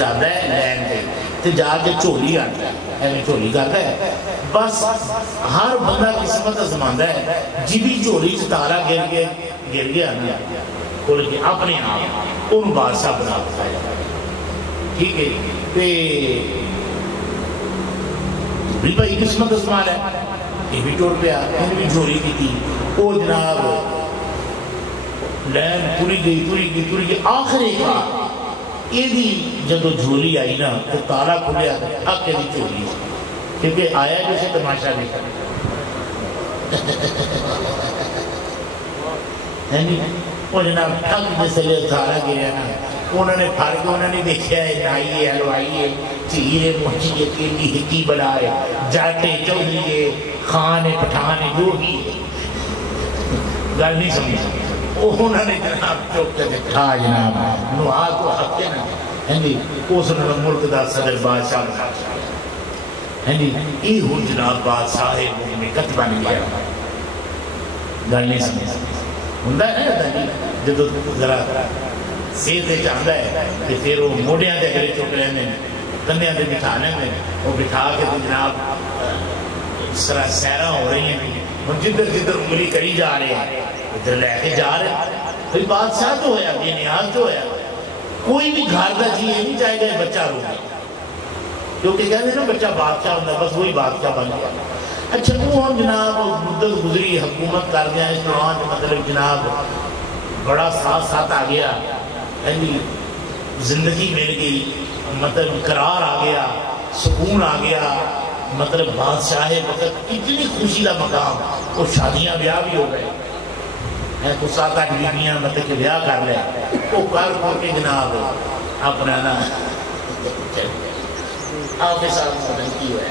جاتا ہے لین کے تو جا کے جھولی آتا ہے ایویں جھولی کرتا ہے بس ہر بندہ قسمت آزماندا ہے جدی جھولی چ تارا گر گیا نا کھل کے اپنے آپ ان بادشاہ بنا دیا ٹھیک ہے بھی بھائی قسمت آزمان ہے یہ بھی ٹوٹ پیا انہیں بھی جھولی کی تھی وہ جناب لین پوری گئی آخری بار یہ جدو جھولی آئی نا تو تالا کھلیا اکے دی جھولی کیونکہ آیا جیسے تماشا نہیں وہ جناب ٹھک جیسے لئے تالا گریا نا انہوں نے پھر کے انہوں نے دیکھا ہے نائی ہے ہلوائی ہے چیرے مچی ہے تیلی ہکی بلائے جاتے چودھری ہے خان ہے پٹھان ہے جو ہی ہے گل نہیں سمجھ انہوں نے جناب چوک کے کھا جناب نوحا کو حق کے نا ہندی اس نے ملک دا صدر بادشاہ بنا ہندی ای ہوں جناب بادشاہ مملکت بن گیا گل نہیں سمجھ ہندہ ہے نا جدو ذرا سیدھے چاہتا ہے کہ پھر وہ موڑیاں دے گرے چک لینے کنیاں دے بٹھانے میں وہ بٹھا کے جناب سرا سیرہ ہو رہی ہیں جدھر انگلی کری جا رہے ہیں ادھر لے کے جا رہے ہیں کوئی بادشاہ تو ہویا بے نیاز تو ہویا کوئی بھی گھر کا چیز نہیں چاہے گا بچہ رو گا کیونکہ کہتے ہیں نا بچہ بادشاہ ہوتا ہے بس وہی بادشاہ بن گیا اچھا وہ ہم جناب مدت گزری حکومت کر دیا اس دوران مطلب جناب بڑا ساتھ آ گیا زندگی مل گئی مطلب قرار آ گیا سکون آ گیا مطلب بادشاہ مطلب اتنی خوشی کا مقام وہ شادیاں بیاہ بھی ہو گئے کچھ 7-8 بیویاں مطلب کہ بیاہ کر لے وہ کر کے جناب اپنا نا آپ کے ساتھ مدن کی ہوئے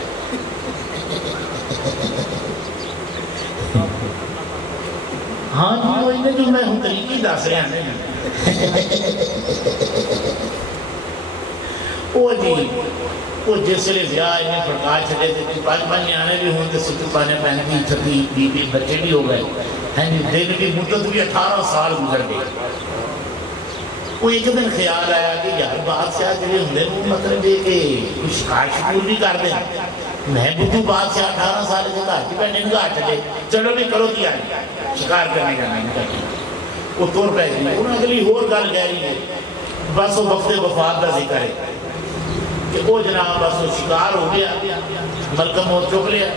ہاں جی وہ انہیں جو میں ہوں طریقی دس رہے ہیں وہ جی وہ جس لئے بیاہ انہیں پڑکا چھتے تھے 5 نیانے بھی ہوں تو 65 36 بچے بھی ہو گئے دن کی مدت بھی 18 سال گزر گئے وہ ایک دن خیال آیا کہ یار بادشاہ جلے ہوں مطلب ہے کہ کچھ شکار شکور بھی کر دیں میں بدھو بادشاہ 18 سال سے کہا کہ میں ننگاہ چلے چلو بھی کرو دیا شکار کرنے کا نہیں کرنے وہ طور پہ گئی انہوں نے اگلی اور گل کہہ رہی ہے بس وہ وقت وفات کا ذکر ہے کہ وہ جناب بس وہ شکار ہو گیا ملکم ہو چک لیا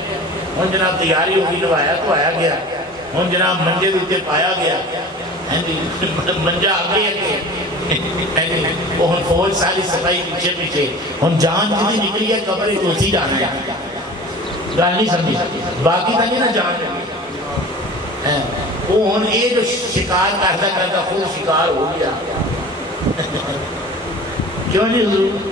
ہوں جناب تیاری ہوگی نوایا تو آیا گیا ہوں جناب منجے دوتے پایا گیا منجا آگے ہے وہ ہن فوج ساری سپائی پیچھے ہن جان جدی نکلی ہے قبر ایک اسی جانا ہے گل نہیں سمجھی باقی تک نہ جان وہ ہن یہ جو شکار کرتا خود شکار ہو گیا کیوں نہیں حضور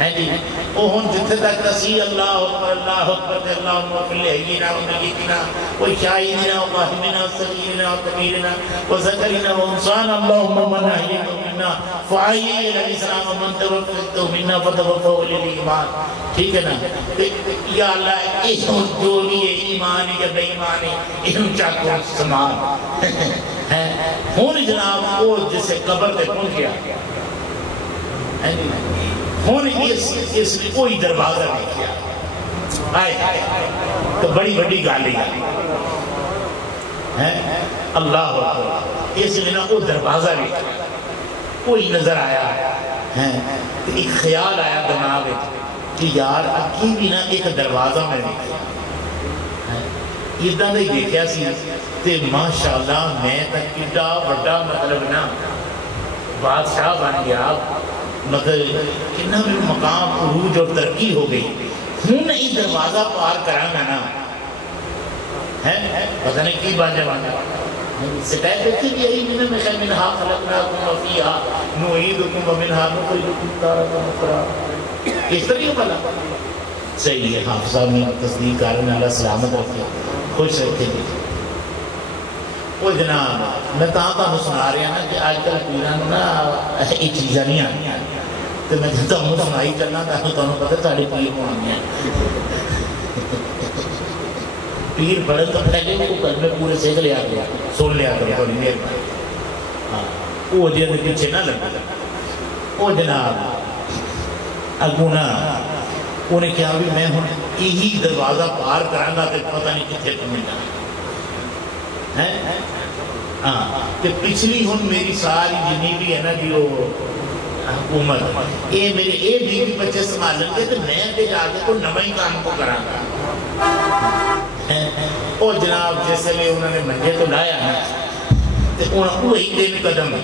ہے جی وہ ہن جتھے تک رسی اللہ اکبر اللہم وفر لحینا وملیتنا وشاہدنا وقاہمنا وصغیرنا وکبیرنا وذکرنا وانسانا اللہم من احییتو منا فعیی الاسلام ومن توفیتو منا فتوفو للایمان ٹھیک ہے نا یا اللہ ایہن جو بھی ایمانی یا بے ایمانی ایہن چاکو سمان ہون جناب وہ جسے قبر تے پہنچ گیا ہون اس نے کوئی دروازہ نہیں کیا آئے تو بڑی بڑی گالی اللہ اکبر اس نے وہ دروازہ نہیں کیا کوئی نظر آیا ایک خیال آیا دماغ کہ یار اکی بھی نا ایک دروازہ میں نہیں ادھا دے دیکھیا سی تے ماشاءاللہ میں تک کتا بڑا مطلب نا بادشاہ بن گیا مطلب کتنا بھی مقام عروج اور ترقی ہو گئی ہوں نہیں دروازہ پار کرانگا نا پتہ نہیں کی بات جوانا سٹائے پہتی بھی یہی میں خیر منہا خلقناکم وفیہا نعیدکم ومنہا نخرجکم تارۃ اخری اس طرح بلا صحیح ہے حافظ صاحب نے تصدیق کارن اللہ سلامت رکھے خوش رکھے دی وہ جناب میں تاں سنا رہا نا کہ آج کل پیران نا ایک چیزیں نہیں آنی تو میں جب ہوں سنائی کرنا تاکہ تو انہوں پتہ تاڑے پیر کو آنی ہے پیر بڑے تو پہلے وہ قلب میں پورے سیکھ لیا گیا سن لیا گیا تھوڑی دیر میں وہ جیسے پیچھے نہ لگا وہ جناب اگوں نہ انہیں کہا بھی میں ہوں یہی دروازہ پار کرانگا تو پتہ نہیں کتنے پہنچا ہے ہاں کہ پچھلی ہوں میری ساری جنی بھی ہے نا بھی وہ حکومت یہ میرے اے بیوی بچے سنبھالیں گے تو میں دے جا کے کوئی نواں ہی کام کو کرانگا او جناب جیسے میں انہوں نے منجے تو لایا نا تو انہوں نے وہی دن قدم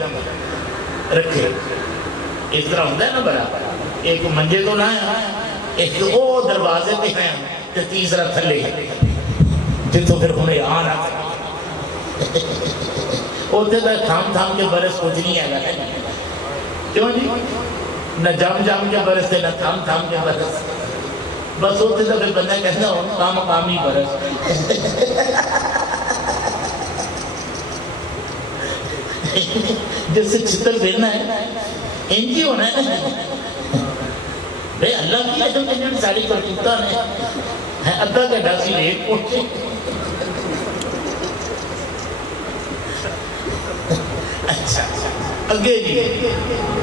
رکھے اس طرح ہوتا ہے نا بڑا ایک منجے تو لایا ایک تو او دروازے پہ ہیں تو تیسرا تھلے جتوں پھر انہیں آنا ہوتے تھا تھام کے برس کچھ نہیں ہے کیوں جی نہ جم کے برس تھے نہ تھام کے برس بس ہوتے تھا پھر بندہ کہتا ہوں کامی برس جس سے چھتر پھرنا ہے انجی ہونا ہے بھئی اللہ کی قدم کے جن ساری کرتوتا نے ادھا کا ڈاسی لیٹ پہنچے اچھا اگے جی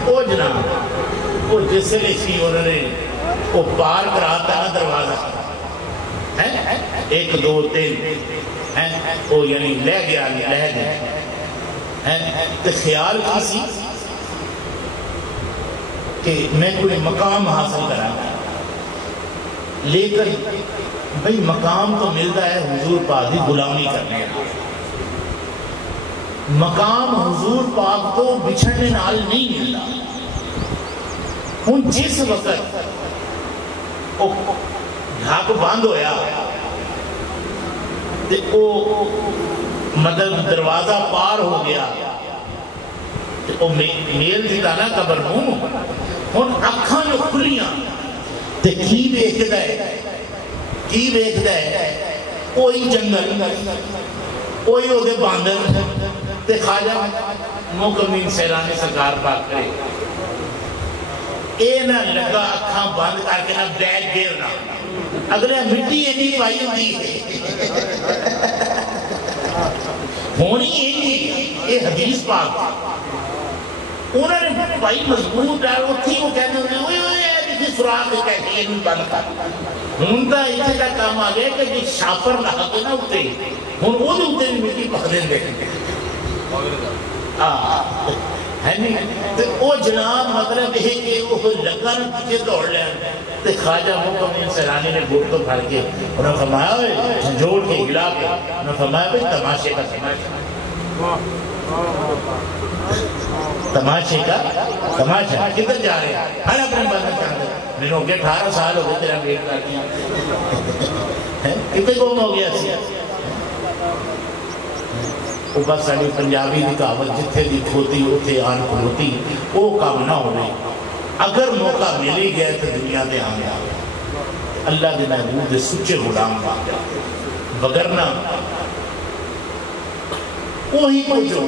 او جناب وہ جس سے سی انہوں نے وہ پار کراتا نا دروازہ ایک دو تین وہ یعنی لہ گیا تو خیال کی سی کہ میں کوئی مقام حاصل کرا لیکن بھئی مقام تو ملتا ہے حضور پاک کی غلامی کرنے مقام حضور پاک کو بچھڑنے نال نہیں ملتا ہوں جس وقت ڈھاک بند ہویا مطلب دروازہ پار ہو گیا میل دیتا نا قبر ہوں اکھاں جو کھلیاں تے کی دیکھتا ہے کوئی جنگل کوئی او دے باندر تے خواجہ موکمین سیلانی سرکار پاک کرے اے نہ لگا اکھاں بند کر کے نہ بیگ گیرنا اگلے مٹی اینی پائی ہوتی ہونی اینی اے حدیث پاک انہوں نے بھائی مضبوط ہے وہ تھی وہ کہنے ہوئے ہوئے ہوئے دیکھیں سراغ کہتے ہیں انہوں بند کر ہون تا اتنے کا کام آ گیا کہ جی شاپر لہا کے نہ اٹھے ہون وہ دے اٹھے مٹی پہدے دے ہے نہیں تو وہ جناب مطلب ہے کہ وہ لگا نہ پیچھے دوڑ لیں تو خواجہ موکمین سیلانی نے گوٹ تو پھڑ کے انہوں نے فرمایا ہوئے جھنجوڑ کے گلا کے انہوں نے فرمایا ہوئے تماشے کا تماشا کدھر جا رہے ہیں ہر اپنے بندہ چاہتے ہیں میں نے ہوگے 18 سال ہو گئے تیرا ویٹ کر دیا کتنے گوم ہو گیا سی وہ بس ساڑی پنجابی دی کہاوت جتھے دی کھوتی اتھے آن کھوتی وہ کام نہ ہو رہی اگر موقع ملی گیا تو دنیا دے آنگا اللہ دے محبوب دے سچے غلام باقیا وگرنہ وہی پوچھو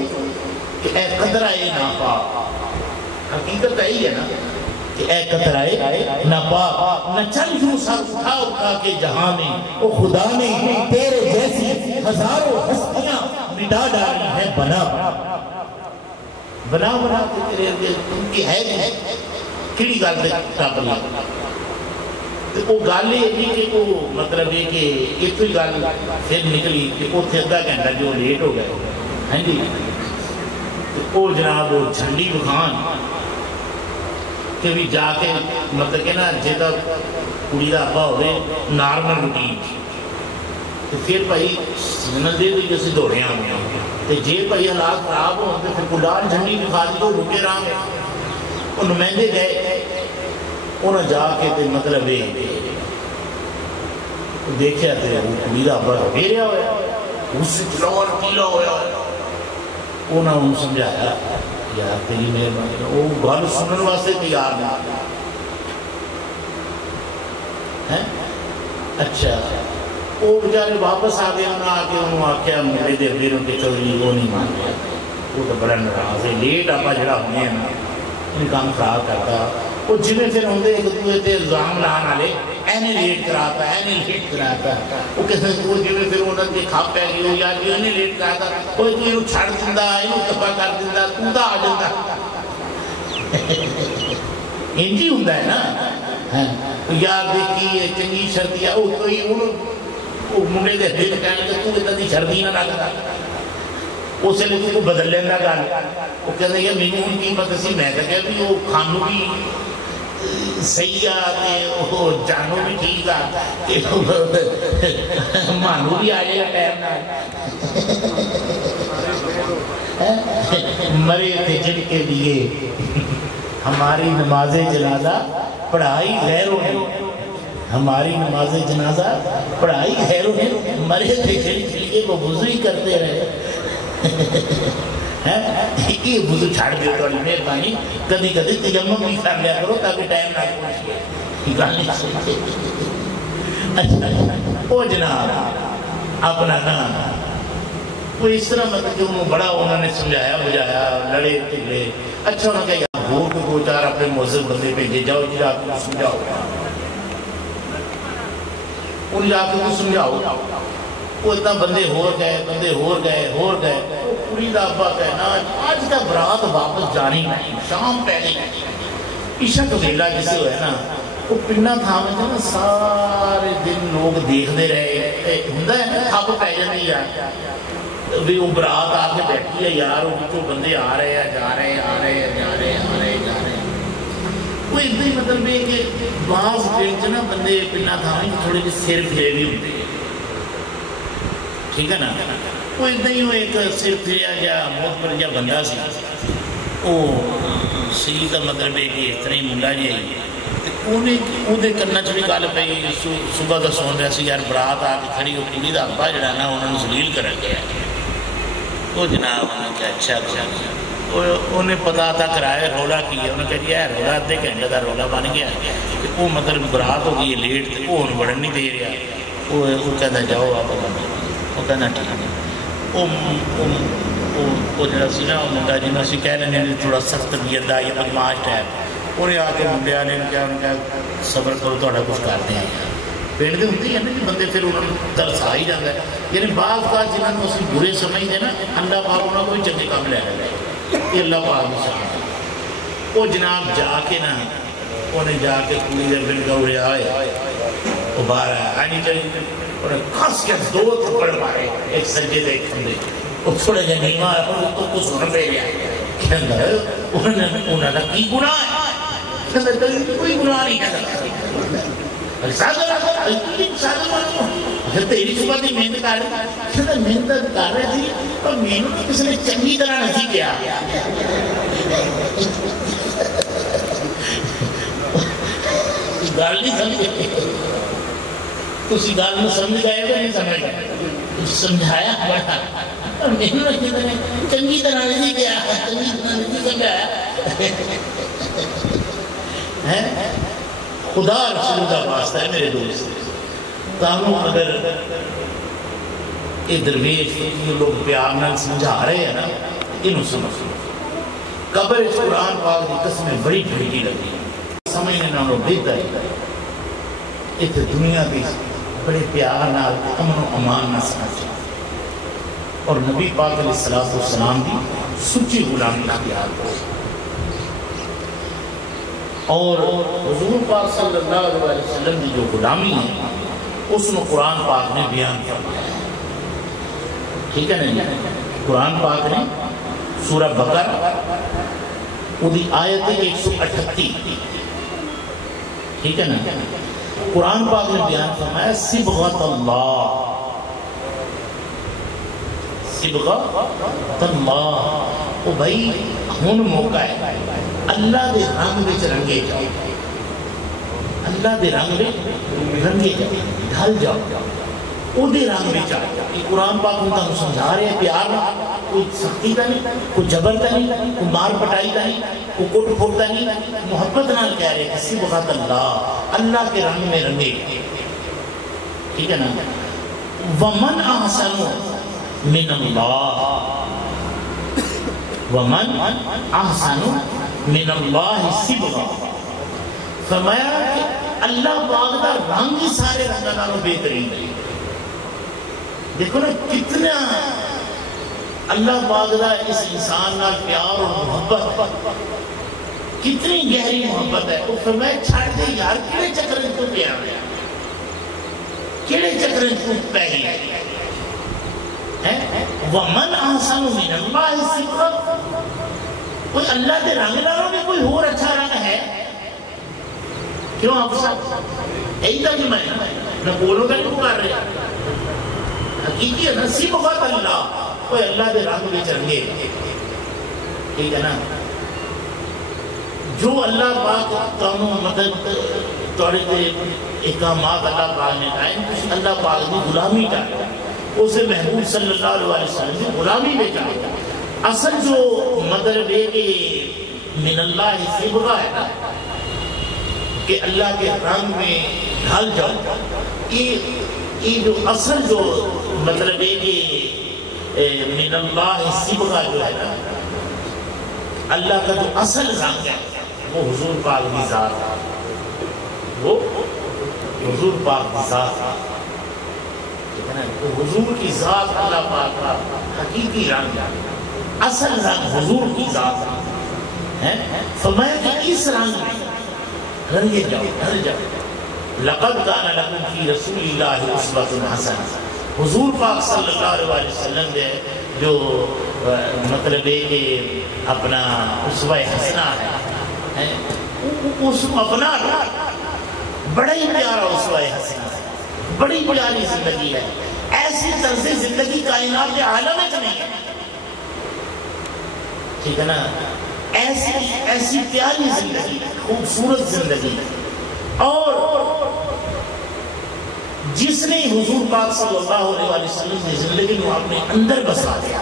کہ اے قطرہ اے ناپا حقیقت ہے نا کہ اے قطرہ اے ناپا نہ چل جو سر اٹھا کے جہاں میں او خدا نے تیرے جیسی ہزاروں ہستیاں مٹا ڈالی ہیں بنا کے تیرے ان کی ہے کھڑی گال دے تابلا وہ گالے نہیں کہ وہ مطلب ہے کہ ایک تو گال پھر نکلی کہ وہ تھے ادھا گھنٹہ جو لیٹ ہو گئے ہیں جی وہ جناب وہ جھنڈی بخان کہ بھی جا کے مطلب کہ نا جیدہ کڑی دا ابا ہوئے نارمل روٹین تو پھر بھائی سنت دے تو جیسے دوڑے آنے تو جے بھائی حالات خراب ہو تو پھر کلار جھنڈی بخا دی تو رکے رہا گے وہ نمائندے گئے انہوں جا کے تے مطلب ہے دیکھیا تے وہ کڑی دا ابا میرے ہوئے اس سے چلور پیلا ہویا انہوں نے سمجھایا یار تیری مہربانی وہ گل سنن واسطے تیار نہیں اچھا وہ بیچارے واپس آ گئے انہوں آ کے انہوں آکھیا میرے دے میروں کے چودھری وہ نہیں مان گیا وہ تو بڑا ناراض ہے لیٹ آپا جڑا ہونے ہیں نا ان کام خراب کرتا وہ جنہیں پھر ہوں دے ایک دوئے تے الزام لان آلے اینے لیٹ کراتا وہ کسے وہ جنہیں پھر انہوں نے کھا پہ گئے یا جو انہیں لیٹ کراتا کوئی تو انہوں چھڑ دندہ انہوں تباہ کر دندہ تو دا آ جندہ انجی ہوں ہے نا یار دیکھی چنگی شردی ہے وہ منڈے دے دل کہنے کہ تو اتنا دی شردی نہ رکھتا اسے لئے کو بدل لینا گا وہ کہتے ہیں میں نے ان کی مدسی میں کہا کہ وہ کھانو بھی صحیح آتے وہ جانو بھی ٹھیک آتے مانو بھی آئے گا ٹائم نہ مرے تھے جن کے لیے ہماری نماز جنازہ پڑھائی غیروں ہے ہماری نماز جنازہ پڑھائی غیروں ہے مرے تھے جن کے لیے وہ وضو ہی کرتے رہے یہ وضو چھاڑ دیو تو اللہ مہربانی کدی کدی تیمم بھی کر لیا کرو تاکہ ٹائم نہ پہنچے گالی سنتے او جناب اپنا نام وہ اس طرح مطلب کہ انہوں بڑا انہوں نے سمجھایا بجایا لڑے تگڑے اچھا انہوں نے کہا بھول کو چار اپنے موزد بندے پہ جے جاؤ جی آپ کو سمجھاؤ ان جا کے کو سمجھاؤ وہ اتنا بندے ہور گئے پوری دابا کہنا آج کا برات واپس جانی نہیں شام پہلے عشاء تو گیلا جسے ہوئے نا وہ پنڈا تھا میں سارے دن لوگ دیکھ دے رہے ہندہ ہے نا کھاپ پہ جانے یار بھی وہ برات آ کے بیٹھی ہے یار وہ جو بندے آ رہے ہیں جا رہے ہیں وہ اتنا ہی مطلب ہے کہ بعض دن نا بندے پنڈا تھا میں تھوڑے جی سیر پھرے بھی ہوتے ہیں ٹھیک ہے نا وہ اتنا ہی وہ ایک سیر پھریا گیا موت پر گیا بندہ سی وہ سی کا مطلب ہے کہ اتنا ہی منڈا جی آئی انہیں کرنا چلی گال پہ صبح کا سون رہا سی یار برات آ کے کھڑی ہو پوری دا ابا جڑا نا انہوں نے ذلیل کر گیا وہ جناب انہوں نے کہا اچھا انہیں پتا تھا کرائے رولا کیا انہوں نے کہا یار رولا دے گھنٹے کا رولا بن گیا وہ مطلب برات ہو گئی لیٹ تھے وہ انہوں بڑھن نہیں دے رہا وہ کہتا جاؤ آپ وہ کہنا ٹھیک ہے وہ جڑا سی نا منڈا جنہوں سے کہہ لینے تھوڑا سخت طبیعت دا یا بدماش ٹائپ انہیں آ کے منڈیا نے کیا صبر کرو تو کچھ کرتے ہیں پیڑ دے ہوتے ہیں نا کہ بندے پھر انہوں نے درس آ ہی جاتا ہے یعنی بعض کا جنہوں نے اسی برے سمجھ دے نا اللہ پاک انہوں کوئی چنگے کام لے رہے یہ اللہ پاک مسلم وہ جناب جا کے نا انہیں جا کے پوری دیر بن کا اڑے آئے وہ باہر آئے آنی چاہیے انہیں خاص کے دو تھپڑ مارے ایک سجے دے ایک کھندے وہ تھوڑے جا نیمہ ہے پر وہ تو کچھ سن پہ لیا کہندہ ہے انہوں نے کی گناہ ہے کہندہ ہے کوئی گناہ نہیں کہندہ سادر تیری صبح دی محنت کر رہے کہندہ محنت کر رہے تھی اور محنت کسی نے چنگی طرح نہیں کیا گال نہیں سمجھے تو اسی گال میں سمجھ گئے تو نہیں سمجھ گئے سمجھایا بڑا محنت کسی نے چنگی طرح نہیں کیا چنگی طرح نہیں سمجھایا خدا رسول کا واسطہ ہے میرے دوست تانوں اگر یہ درویش یہ لوگ پیار نال سمجھا رہے ہیں نا انہوں سمجھ قبر اس قرآن پاک کی قسمیں بڑی بھیٹی لگی سمجھنے نہ بہتر ہے اس دنیا کی بڑے پیار نال امن و امان نہ سمجھا اور نبی پاک علیہ السلام کی سچی غلامی اختیار کو اور حضور پاک صلی اللہ علیہ وسلم کی جو غلامی ہے اس میں قرآن پاک نے بیان فرمایا ٹھیک ہے نا قرآن پاک نے سورہ بقرہ ادھی آیت 138 ٹھیک ہے نا قرآن پاک نے بیان فرمایا صبغت اللہ صبغت اللہ او بھائی ہون موقع ہے اللہ دے رنگ وچ رنگے جاؤ اللہ دے رنگ وچ رنگے جاؤ ڈھل جاؤ او دے رنگ وچ آؤ یہ قرآن پاک میں تم سمجھا رہے ہیں پیار نہ کوئی سختی کا نہیں کوئی جبر کا نہیں کوئی مار پٹائی کا نہیں کوئی کوٹ پھوٹ کا نہیں محبت نہ کہہ رہے ہیں صبغت اللہ اللہ کے رنگ میں رنگے ٹھیک ہے نا ومن احسن من اللہ ومن احسن من اللہ صبغہ فرمایا کہ اللہ پاک کا رنگ ہی سارے رنگوں نالوں بہترین ہے دیکھو نا کتنا اللہ پاک کا اس انسان نال پیار اور محبت کتنی گہری محبت ہے. وہ فرمایا چھڑ دے یار کیڑے چکر تو پیا کیڑے چکر تو پہ ہے. ومن احسن من اللہ صبغا, کوئی اللہ کے رنگ نالوں بھی کوئی اور اچھا رنگ ہے کیوں؟ آپ سب یہی تھا کہ میں بولوں گا نہیں کر رہے حقیقی ہے نا. صبغۃ اللہ, کوئی اللہ کے رنگ بھی رنگے, ٹھیک ہے نا. جو اللہ پاک تانوں مدد توڑے دے احکامات اللہ پاک نے لائے, اللہ پاک کی غلامی چاہے, اسے محبوب صلی اللہ علیہ وسلم کی غلامی میں چاہے. اصل جو مطلب ہے کہ من اللہ صبغہ ہے نا, کہ اللہ کے رنگ میں ڈھل جاؤ, یہ جو اصل جو مطلب ہے کہ من اللہ صبغہ جو ہے نا, اللہ کا جو اصل رنگ ہے وہ حضور پاک کی ذات ہے, وہ حضور پاک کی ذات ہے, وہ حضور کی ذات اللہ پاک کا حقیقی رنگ ہے, اصل رنگ حضور کی ذات ہے. فرمایا کہ اس رنگ میں رنگے جاؤ, ڈھل جاؤ. لقد کان لکم فی رسول اللہ اسوۃ حسنہ, حضور پاک صلی اللہ علیہ وسلم دے جو مطلب ہے کہ اپنا اسوہ حسنہ ہے, اس اپنا بڑا ہی پیارا اسوہ حسنہ ہے, بڑی پیاری زندگی ہے. ایسی طرز زندگی کائنات کے عالم میں نہیں ہے, ٹھیک ہے نا. ایسی پیاری زندگی, خوبصورت زندگی, اور جس نے حضور پاک صلی اللہ علیہ وسلم کی زندگی کو اپنے اندر بسا دیا,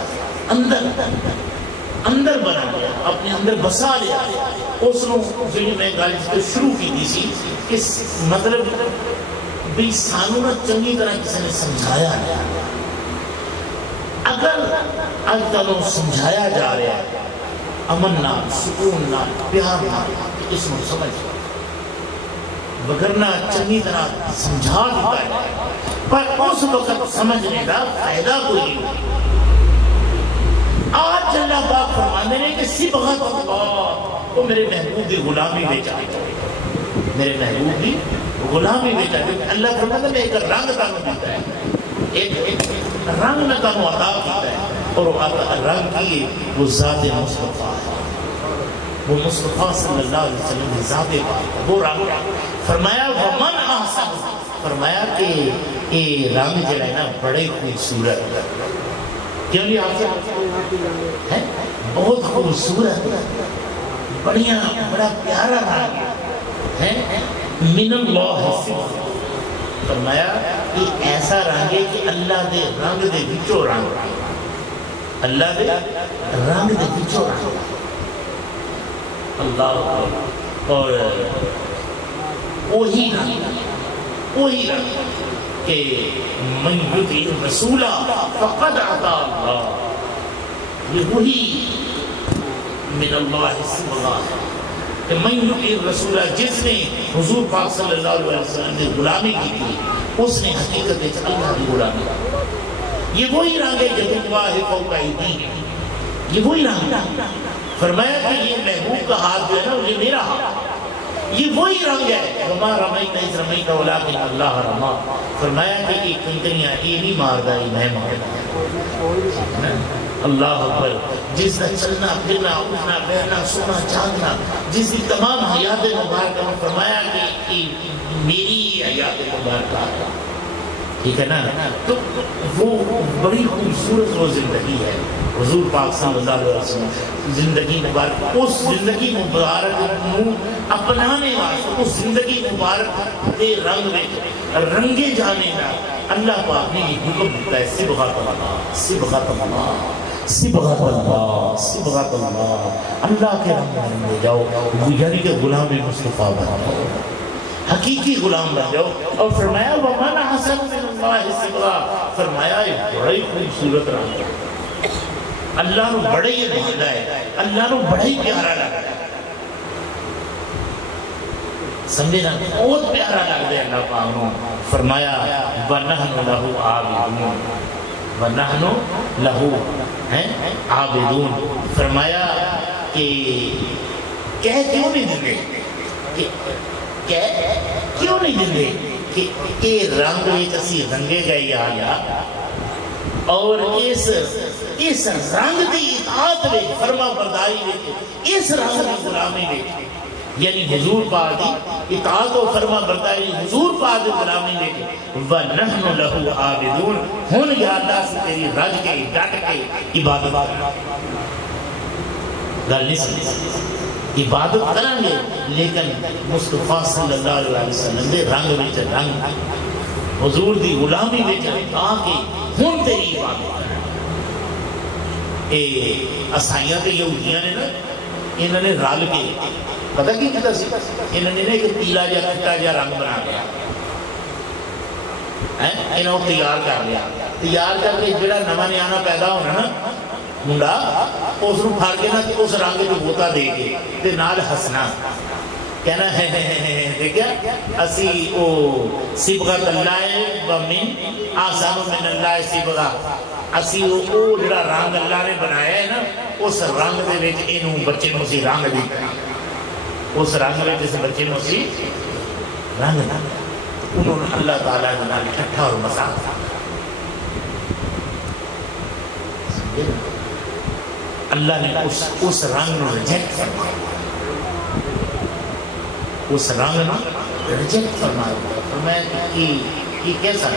اندر بنا لیا, اپنے اندر بسا لیا. اس نے جو میں گل شروع کی تھی کہ مطلب بھی سانو نہ چنگی طرح کسی نے سمجھایا ہے. اگر اج تک سمجھایا جا رہا ہے امن نال, سکون نال, پیار نال, اس کو سمجھ, وگرنہ چنگی طرح سمجھا دیتا ہے, پر اس وقت سمجھنے کا فائدہ کوئی نہیں. آج اللہ پاک فرمانے ہیں کہ صبغۃ اللہ, تو میرے محبوب کی غلامی میں چاہے, میرے محبوب کی غلامی میں چاہے. اللہ فرماتا ہے ایک رنگ تانوں دیتا ہے, ایک رنگ میں تانوں عطا کیتا ہے, اور وہ رنگ کی وہ ذات مصطفیٰ ہے, وہ مصطفیٰ صلی اللہ علیہ وسلم کی ذات پاک, وہ رنگ. فرمایا ومن احسن, فرمایا کہ یہ رنگ جو ہے نا بڑے خوبصورت, کیوں نہیں آپ سے بہت خوبصورت, بڑا پیارا رنگ ہے. من اللہ صبغہ, فرمایا کہ ایسا رنگ ہے کہ اللہ دے رنگ دے وچوں رنگ, اللہ دے رنگ دے وچوں رنگ. اللہ اور وہی رنگ کہ من یطیع الرسول فقد اطاع اللہ, یہ وہی من اللہ صبغہ ہے کہ من یطیع الرسول, جس نے حضور پاک صلی اللہ علیہ وسلم نے غلامی کی تھی, اس نے حقیقت میں اللہ کی غلامی کی. یہ وہی رنگ ہے جب اللہ فوق ایدیہم, یہ وہی رنگ ہے. فرمایا کہ یہ محبوب کا ہاتھ جو ہے نا یہ میرا ہاتھ, یہ وہی رنگ ہے. وما رمیت اذ رمیت ولکن اللہ رمی, فرمایا کہ یہ کنکریاں یہ نہیں ماردا, یہ میں ماردا. اللہ اکبر. جس کا چلنا پھرنا, اٹھنا بیٹھنا, سونا جاگنا, جس کی تمام حیات مبارکہ میں فرمایا کہ میری حیات مبارکہ, ٹھیک ہے نا. تو وہ بڑی خوبصورت وہ زندگی ہے حضور پاک صلی اللہ علیہ وسلم زندگی مبارک. اس زندگی مبارک کو اپنانے واسطے, اس زندگی مبارک کے رنگ میں رنگے جانے کا اللہ پاک نے یہ حکم دیتا ہے. صبغۃ اللہ, صبغۃ اللہ, صبغۃ اللہ, صبغۃ اللہ, اللہ کے رنگ میں رنگے جاؤ, یعنی کہ غلام مصطفیٰ بن جاؤ, حقیقی غلام بن جاؤ. اور فرمایا ومن احسن من اللہ صبغہ, فرمایا یہ بڑی خوبصورت رنگ ہے, اللہ نو بڑا ہی بھاندا ہے, اللہ نو بڑا ہی پیارا لگتا ہے. سمجھے نا, بہت پیارا لگتا ہے اللہ پاک نو. فرمایا وَنَحْنُ لَهُ عَابِدُونَ, وَنَحْنُ لَهُ عَابِدُونَ. فرمایا کہ کہہ کیوں نہیں دیں گے کیوں نہیں دیں کہ یہ رنگ اسی رنگے گئے یا اور اس رنگ دی اطاعت میں فرما برداری میں اس رنگ دی غلامی میں یعنی حضور پاک دی اطاعت و فرما برداری حضور پاک دی غلامی میں وَنَحْنُ لَهُ عَابِدُونَ ہن یا اللہ سے تیری رج کے ڈٹ کے عبادت کرنا گل نہیں سمجھ عبادت کریں گے لیکن مصطفیٰ صلی اللہ علیہ وسلم دے رنگ وچ رنگ حضور دی غلامی وچ آ کے ہن تیری عبادت کرنا اے عیسائیاں تے یہودیاں نے نا انہوں نے رل کے پتہ کی کہتا سی انہوں نے ایک پیلا جا کھٹا جا رنگ بنا لیا انہوں نے تیار کر کے جڑا نواں نیانا پیدا ہونا نا منڈا اس نو پھڑ کے نا اس رنگ جو ہوتا دے کے تے نال ہسنا کہنا ہے دیکھا اسی او صبغۃ اللہ و من اعظم من اللہ صبغۃ اسی او جڑا رنگ اللہ نے بنایا ہے نا اس رنگ دے وچ اینو بچے نو سی رنگ دی اس رنگ میں جس بچے نو سی رنگ نہ انہوں نے اللہ تعالیٰ نے نال ٹھٹھا اور مذاق اللہ نے اس رنگ نو ریجیکٹ فرمایا اس رنگ نو ریجیکٹ فرمایا کہ کیسا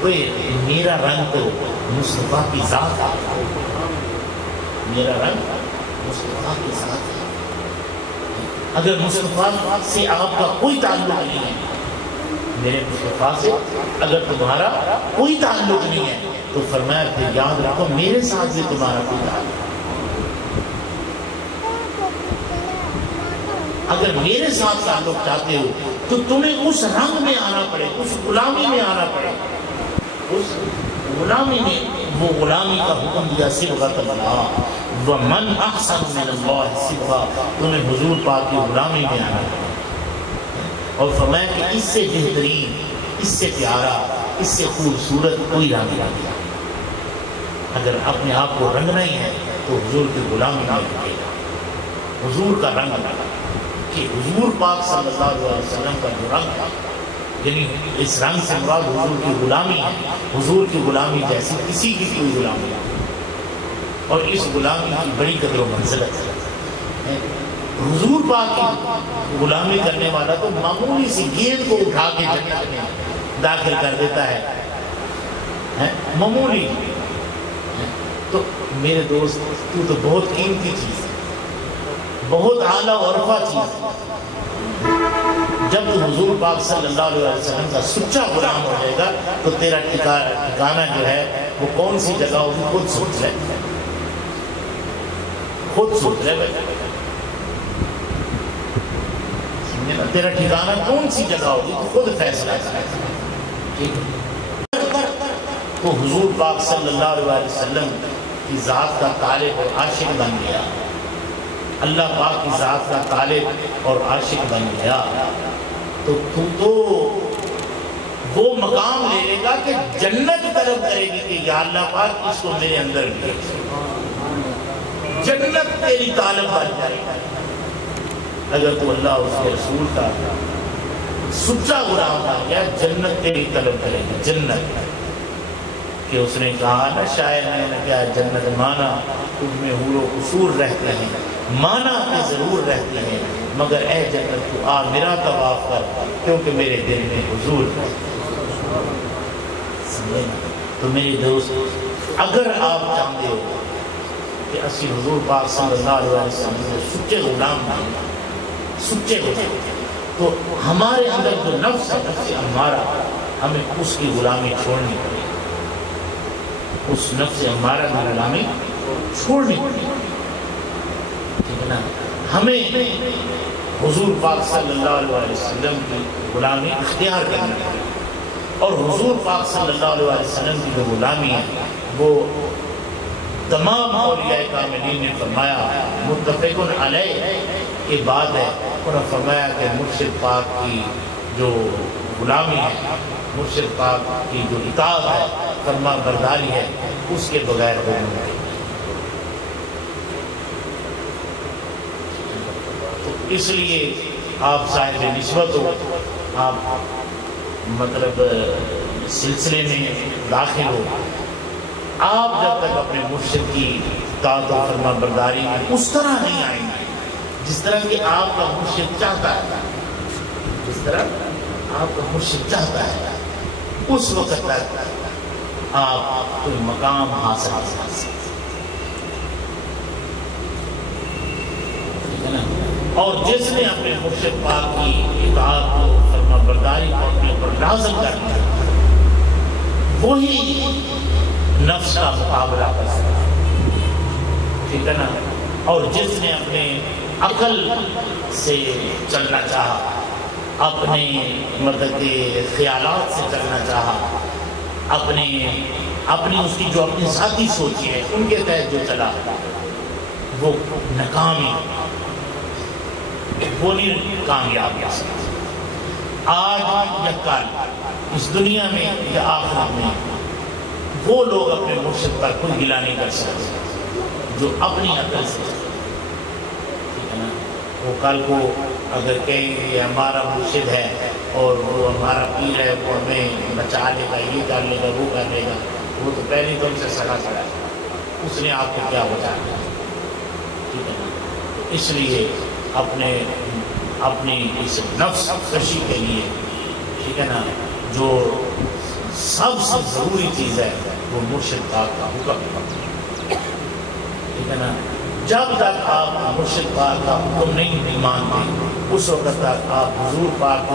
وہ میرا رنگ تو مصطفیٰ کی ذات ہے میرا رنگ مصطفیٰ کی ذات ہے اگر مصطفیٰ سے آپ کا کوئی تعلق نہیں ہے میرے مصطفیٰ سے اگر تمہارا کوئی تعلق نہیں ہے تو فرمایا پھر یاد رکھو میرے ساتھ بھی تمہارا کوئی تعلق اگر میرے ساتھ تعلق چاہتے ہو تو تمہیں اس رنگ میں آنا پڑے اس غلامی میں آنا پڑے اس غلامی میں وہ غلامی کا حکم دیا صبغۃ اللہ ومن احسن من اللہ صبغۃ تمہیں حضور پاک کی غلامی میں آنا پڑے اور فرمایا کہ اس سے بہترین اس سے پیارا اس سے خوبصورت کوئی رنگ نہیں اگر اپنے آپ کو رنگنا ہی ہے تو حضور کی غلامی نہ رکے گا حضور کا رنگ کہ حضور پاک صلی اللہ علیہ وسلم کا جو رنگ تھا یعنی اس رنگ سے مراد حضور کی غلامی ہے حضور کی غلامی جیسی کسی کی کوئی غلامی نہیں اور اس غلامی کی بڑی قدر و منزلت ہے حضور پاک کی غلامی کرنے والا تو معمولی سی گیند کو اٹھا کے جنت میں داخل کر دیتا ہے معمولی تو میرے دوست تو بہت قیمتی چیز ہے بہت اعلیٰ اور عرفہ چیز جب تو حضور پاک صلی اللہ علیہ وسلم کا سچا غلام ہو جائے گا تو تیرا ٹھکانہ جو ہے وہ کون سی جگہ ہوگی خود سوچ لے تیرا ٹھکانہ کون سی جگہ ہوگی تو خود فیصلہ کرے تو حضور پاک صلی اللہ علیہ وسلم کی ذات کا طالب اور عاشق بن گیا اللہ پاک کی ذات کا طالب اور عاشق بن گیا تو تو وہ مقام لے لے گا کہ جنت طلب کرے گی کہ یا اللہ پاک اس کو میرے اندر بھیج جنت تیری طالب بن جائے اگر تو اللہ اس کے رسول کا سچا غلام آ گیا جنت تیری طلب کرے گی جنت کہ اس نے کہا نا شاعر نے کیا جنت مانا تم میں حور و قصور رہتے ہیں مانا کہ ضرور رہتے ہیں مگر اے جنت تو آ میرا طواف کر کیونکہ میرے دل میں حضور ہے تو میری دوست اگر آپ چاہتے ہو کہ اسی حضور پاک صلی اللہ علیہ وسلم کے سچے غلام ہیں سچے غلام تو ہمارے اندر جو نفس ہے نفس امارہ ہمیں اس کی غلامی چھوڑنی پڑے اس نفس امارہ کی غلامی چھوڑنی پڑے ہمیں حضور پاک صلی اللہ علیہ وسلم کی غلامی اختیار کرنی ہے اور حضور پاک صلی اللہ علیہ وسلم کی جو غلامی ہے وہ تمام اولیاء کاملین نے فرمایا متفق علیہ یہ بات ہے انہوں نے فرمایا کہ مرشد پاک کی جو غلامی ہے مرشد پاک کی جو اطاعت ہے فرما برداری ہے اس کے بغیر وہ ممکن اس لیے آپ صاحب نسبت ہو، آپ مطلب سلسلے میں داخل ہو، آپ جب تک اپنے مرشد کی اطاعت و فرما برداری میں اس طرح نہیں آئیں گے جس طرح کہ آپ کا مرشد چاہتا ہے، جس طرح آپ کا مرشد چاہتا ہے، اس وقت تک آپ کوئی مقام حاصل نہیں کر سکتے، ٹھیک ہے نا۔ اور جس نے اپنے مرشد پاک کی اطاعت و فرما برداری کو اپنے اوپر لازم کر لیا، وہی نفس کا مقابلہ کر سکتا ہے، ٹھیک ہے نا۔ اور جس نے اپنے عقل سے چلنا چاہا، اپنے مطلب کہ خیالات سے چلنا چاہا، اپنی اس کی جو اپنی ذاتی سوچی ہے ان کے تحت جو چلا، وہ ناکامی، وہ نہیں کامیاب ہو سکتا۔ آج یا کل اس دنیا میں یا آخرت میں وہ لوگ اپنے مرشد پر کوئی گلہ نہیں کر سکتے جو اپنی عقل سے چلتے، ٹھیک ہے نا۔ وہ کل کو اگر کہیں کہ ہمارا مرشد ہے اور وہ ہمارا پیر ہے، وہ ہمیں بچا لے گا، یہ کر لے گا، وہ کر لے گا، وہ تو پہلے تم سے سڑا ہے، اس نے آپ کو کیا بچانا ہے، ٹھیک ہے نا۔ اس لیے اپنی اس نفس کشی کے لیے، ٹھیک ہے نا، جو سب سے ضروری چیز ہے وہ مرشد پاک کا حکم ہے، ٹھیک ہے نا۔ جب تک آپ مرشد پاک کا حکم نہیں مانتے اس وقت تک آپ حضور پاک کو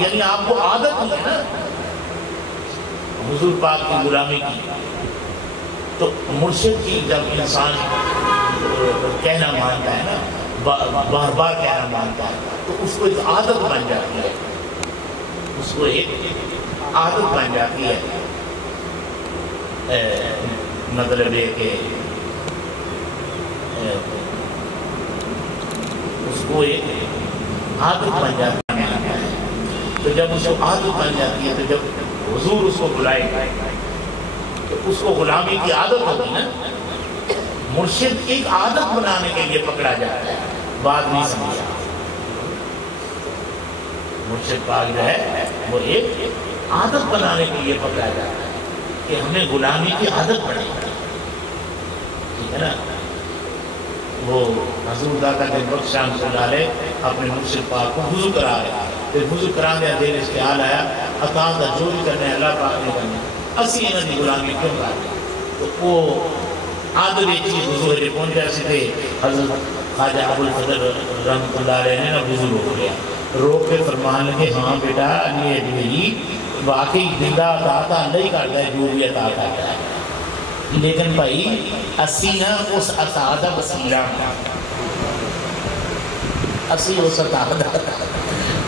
یعنی آپ کو عادت نہیں ہے نا حضور پاک کی غلامی کی، تو مرشد کی جب انسان کہنا مانتا ہے نا، بار بار کہنا مانتا ہے، تو اس کو ایک عادت بن جاتی ہے، اس کو ایک عادت بن جاتی ہے، مطلب یہ کہ اس کو ایک عادت بن جاتی ہے۔ تو جب اس کو عادت بن جاتی ہے تو جب حضور اس کو بلائے گا تو اس کو غلامی کی عادت ہوگی نا۔ مرشد ایک عادت بنانے کے لیے پکڑا جاتا ہے، بات نہیں سمجھا۔ مرشد پاک جو ہے وہ ایک عادت بنانے کے لیے پکڑا جاتا ہے کہ ہمیں غلامی کی عادت پڑے گی، ٹھیک ہے نا۔ وہ حضور داتا کے بخش شام صلی اللہ علیہ اپنے مرشد پاک کو وضو کرا رہے، پھر وضو کرا دیا، دیر اس کے حال آیا اطاعت دا جو بھی کرنے اللہ پاک نے کرنا، اسی انہوں نے غلامی کیوں کر دیا؟ تو وہ عادت ایک چیز وضو ہے پہنچ گیا، سے تھے حضرت خواجہ ابو الفضل رحمۃ اللہ علیہ نے نا وضو روک لیا، روک کے فرمان لگے ہاں بیٹا یہ واقعی زندہ اطاعت اللہ ہی کرتا ہے جو بھی اطاعت کرتا ہے، لیکن بھائی اسی نا اس اطاعت وسیلہ اسی اس اطاعت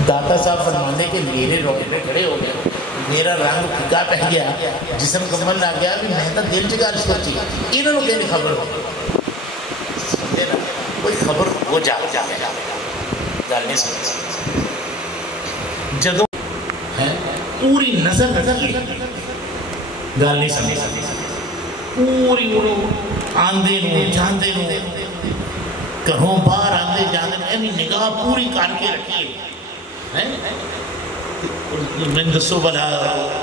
داتا صاحب فرمانے کے میرے روکے کھڑے ہو گئے، میرا رنگ پھکا پہ گیا، جسم کمل آ گیا، بھی میں تو دل چ گل سوچی انہوں نے کہیں خبر ہو کوئی خبر ہو جا گل نہیں سمجھ جدو پوری نظر گل نہیں سمجھ پوری آندے نو جاندے نو گھروں باہر آندے جاندے نو ایمی نگاہ پوری کر کے رکھیے، میں دسو بلا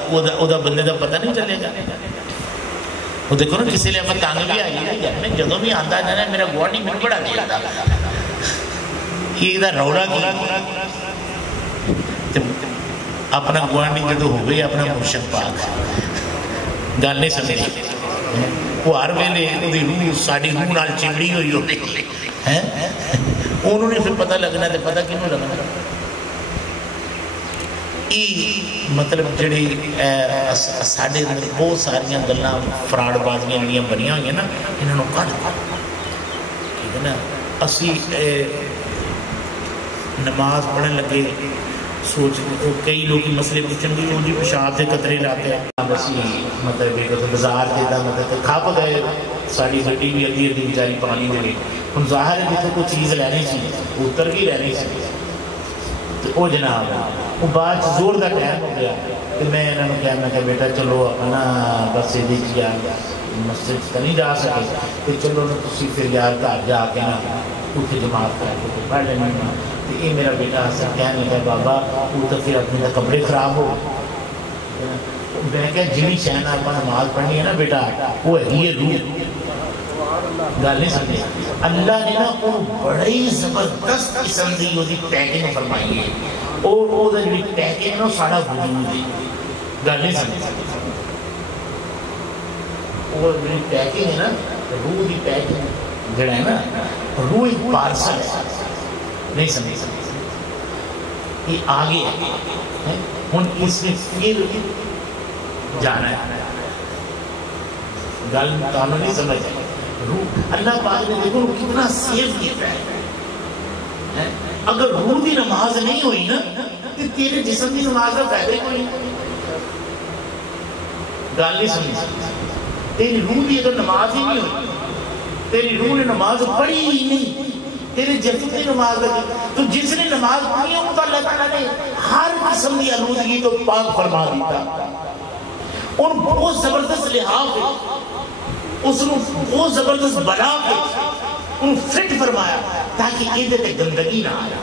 او دا بندے دا پتہ نہیں چلے گا۔ وہ دیکھو نا کسی لئے تانگ بھی آئی ہے، میں جدوں بھی آندہ جانا میرا گوڑ نہیں بڑا دیا تھا، یہ ادھر روڑا کی اپنا گوانڈی جدو ہو گئی اپنا مرشد پاک گل نہیں سمجھی، وہ ہر ویلے روح ساڑی روح نال چمڑی ہوئی ہوئی انہوں نے پھر پتہ لگنا ہے، پتہ کیوں لگنا مطلب جڑی ساڑھے بہت ساریاں گلنا فراڈ بازیاں جڑیاں بنیاں ہوئی ہیں نا، انہوں نے کھڑ ٹھیک ہے نا۔ اسی نماز پڑھنے لگے سوچ کئی لوگ مسئلے پوچھیں گے وہ جی پیشاب کے قطرے لاتے ہیں، مطلب ایک بازار کے دا مطلب کھپ گئے ساری گڈی بھی ادھی ادھی بیچاری پانی دے گئی، ہم ظاہر ہے جتنے کوئی چیز لینی سی اتر بھی لینی سی، تو وہ جناب وہ بعد زور کا ٹائم ہو گیا کہ میں انہوں نے کہا، میں کہا بیٹا چلو اپنا بس یہ دیکھیا مسجد تو نہیں جا سکے کہ چلو نا تسی پھر یار گھر جا کے نا اتنے جماعت کر کے پڑھ لینا یہ میرا بیٹا حسن کہنے لگا بابا وہ تو پھر اپنے کپڑے خراب ہو میں کہ جنی شہن آپ نماز پڑھنی ہے نا بیٹا وہ ہے یہ روح گل نہیں سمجھے اللہ نے نا وہ بڑی زبردست قسم دی وہ پیکنگ فرمائی ہے اور وہ جی پیکنگ نا سارا وجود ہے گل نہیں سمجھے وہ جی پیکنگ ہے نا روح کی پیکنگ جڑا ہے نا روح ایک پارسل ہے نہیں سمجھے یہ آگے ہن اس میں پھر جانا ہے گل کانوں نہیں سمجھ روح اللہ پاک نے دیکھو کتنا سیف کیا ہے اگر روح کی نماز نہیں ہوئی نا تو تیرے جسم کی نماز کا فائدہ کوئی گل نہیں سمجھ تیری روح کی اگر نماز ہی نہیں ہوئی تیری روح نے نماز پڑھی ہی نہیں تیرے جسم کی نماز لگی تو جس نے نماز پڑھی ہے وہ تو اللہ تعالیٰ نے ہر قسم کی آلودگی تو پاک فرما دیتا اور بہت زبردست لحاظ ہے اس نے بہت زبردست بنا کے ان فٹ فرمایا تاکہ یہ دیتے گندگی نہ آیا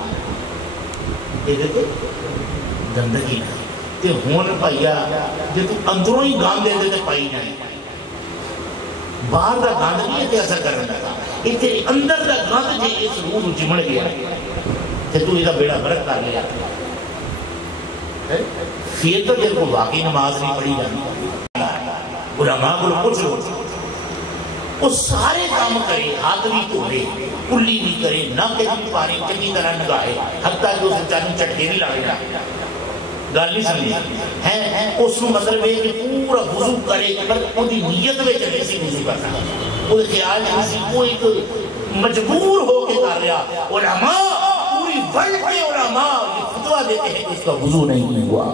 یہ دیتے گندگی نہ آیا تے ہون پائیا جو تو اندروں ہی گاند دے دیتے پائی نہ باہر دا گاند نہیں ہے اثر کرنے لگا یہ تیرے اندر دا گاند جے اس روح کو چمڑ گیا تے تو یہ بیڑا برک کر لیا پھر تو جب کو واقعی نماز نہیں پڑھی جاتی علماء کو پوچھ لو وہ سارے کام کرے ہاتھ بھی دھوے کلی بھی کرے ناک بھی پانی چنگی طرح نگاہے حتیٰ کہ اسے چاہوں چٹکے نہیں لائے گل نہیں سمجھی ہے اس کو مطلب ہے کہ پورا وضو کرے پر وہ دی نیت میں چلے سی وضو کرنا وہ خیال کسی کو ایک مجبور ہو کے کر رہا علماء پوری ورلڈ میں علماء یہ فتوہ دیتے ہیں کہ اس کا وضو نہیں ہوا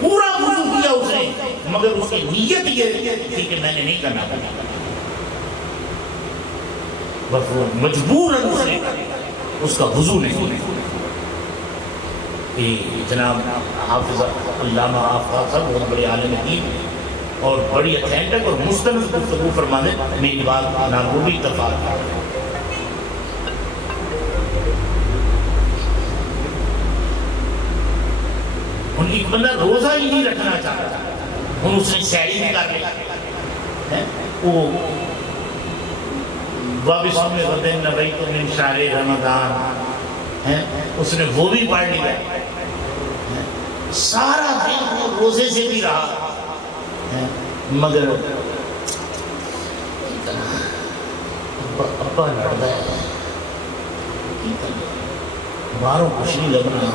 پورا وضو کیا اس نے مگر اس کی نیت یہ تھی کہ میں نے نہیں کرنا بس وہ مجبور اس نے اس کا وضو نہیں جناب حافظ علامہ آفتاب صاحب بہت بڑے عالم دین اور بڑی اتھینٹک اور مستند گفتگو فرمانے میری بات ناگوبی اتفاق ان کی بندہ روزہ ہی نہیں رکھنا چاہتا ان اس نے سیری بھی کر لیا وہ وابسوں میں غدن نبیت من شہر رمضان اس نے وہ بھی پڑھ لیا سارا دن وہ روزے سے بھی رہا مگر ابا لڑتا ہے باہروں کچھ نہیں لگنا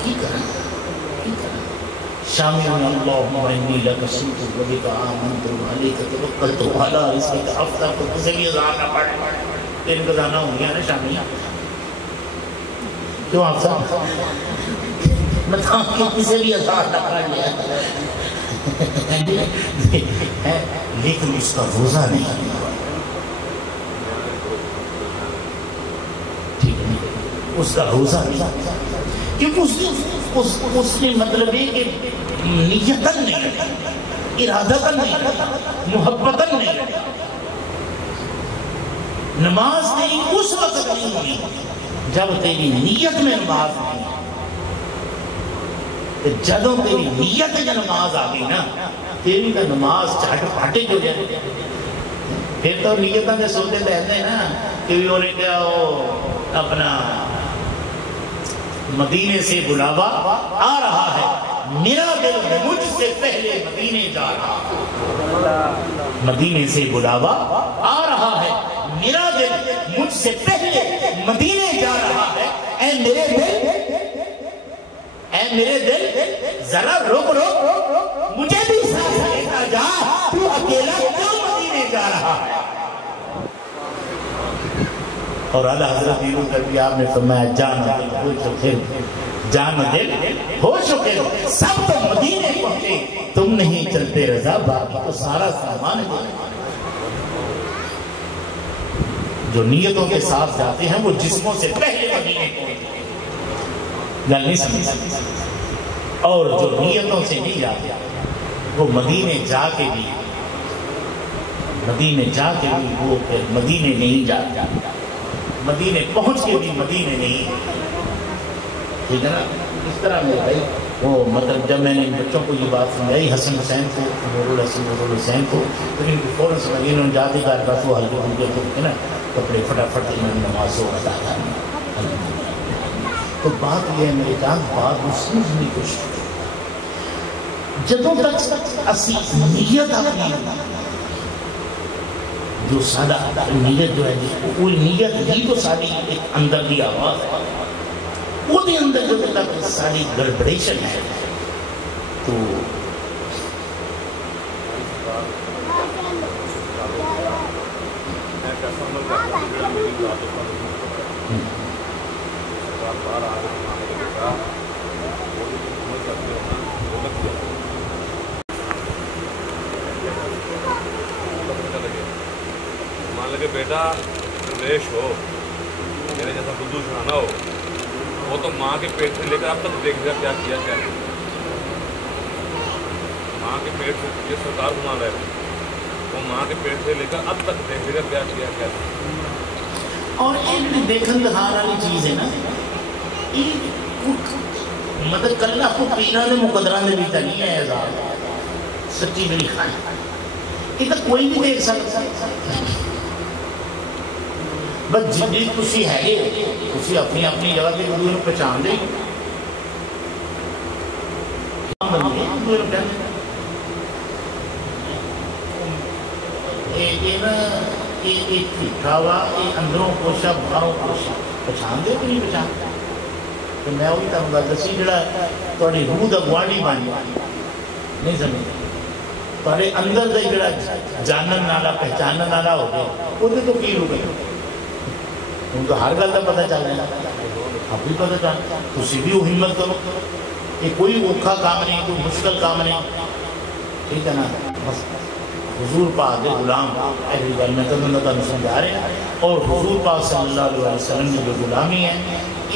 کی کرنا شامعون اللہم انی لک سنت و بک آمنت و علیک توکلت و علی رزقک افطرت تو کسی بھی اذان نہ پڑھ تین گزانہ ہوں گیا نا شامعہ کیوں آپ صاحب مطلب کہ کسی بھی اذان نہ پڑھ لیا لیکن اس کا روزہ نہیں ٹھیک ہے اس کا روزہ نہیں کیونکہ اس نے مطلب ہے کہ نیتاً نہیں رہی ارادتاً نہیں رہی محبتاً نہیں رہی نماز تیری اس وقت نہیں ہوئی جب تیری نیت میں نماز نہیں جدوں تیری نیت میں نماز آگئی نا تیری کا نماز چاٹ پاٹے جو جائے پھر تو نیتاں نے سوچتے رہتے ہیں نا کہ بھی انہیں کیا اپنا مدینے سے بلاوا آ رہا ہے میرا دل مجھ سے پہلے مدینے جا رہا مدینے سے بلاوا آ رہا ہے میرا دل مجھ سے پہلے مدینے جا رہا ہے اے میرے دل ذرا رک مجھے بھی ساتھ لے کر جا تو اکیلا کیوں مدینے جا رہا ہے اور اعلیٰ حضرت دیروں کر بھی آپ نے فرمایا جان دل ہو چکے جان دل ہو چکے سب تو مدینے پہنچے تم نہیں چلتے رضا باقی تو سارا سامان ہے جو نیتوں کے ساتھ جاتے ہیں وہ جسموں سے پہلے مدینے پہنچے گل نہیں سمجھ اور جو نیتوں سے نہیں جاتے وہ مدینے جا کے بھی مدینے جا کے بھی وہ پھر مدینے نہیں جاتا، مدینے پہنچ کے بھی مدینے نہیں، ٹھیک ہے نا؟ اس طرح میرے بھائی وہ مطلب جب میں نے ان بچوں کو یہ بات سمجھائی حسن حسین کو، نور الحسن نور الحسین کو، تو ان کو فوراً سمجھ انہوں نے جاتے گھر بس وہ ہلکے ہلکے ہوتے نا کپڑے فٹافٹ انہوں نے نماز سے ادا کرنا۔ تو بات یہ ہے میرے جان، بات وہ سمجھنے کی کوشش کریں جدوں تک اسی نیت اپنی جو سادہ نیت جو ہے وہ نیت ہی تو ساری ایک اندر کی آواز ہے، وہ دے اندر جو تک ساری گڑبڑیشن ہے تو مان لگے بیٹا درویش ہو، میرے جیسا بدو شانہ ہو، وہ تو ماں کے پیٹ سے لے کر اب تک دیکھ گا کیا کیا کیا نہیں، ماں کے پیٹ سے یہ سرکار گھما رہے ہیں، وہ ماں کے پیٹ سے لے کر اب تک دیکھ گا کیا کیا کیا نہیں۔ اور ایک دیکھن دکھان والی چیز ہے نا، مطلب کلہ کو پینا نے مقدرہ نے بھی نہیں ہے اعزاز سچی میری خواہش، یہ تو کوئی نہیں دیکھ سکتا، بس جنی تسی ہے تسی اپنی اپنی جگہ کے دوسرے کو پہچان دے یہ ٹھیٹھا وا یہ اندروں کوشا باہروں کوشا پہچان دے کہ نہیں پہچان؟ تو میں وہی تمہیں گل دسی جڑا تھوڑی روح دا گواڑی بن نہیں سمجھ تھوڑے اندر دا جڑا جانن والا پہچانن والا ہو گیا وہ تو کی ہو گئی، ان کو ہر گل کا پتہ چل رہا ہے، آپ بھی پتہ چل، تسی بھی وہ ہمت کرو، یہ کوئی اوکھا کام نہیں، کوئی مشکل کام نہیں، ٹھیک ہے نا؟ بس حضور پاک دے غلام اہلی گل میں تمہیں تمہیں سمجھا رہے ہیں، اور حضور پاک صلی اللہ علیہ وسلم نے جو غلامی ہے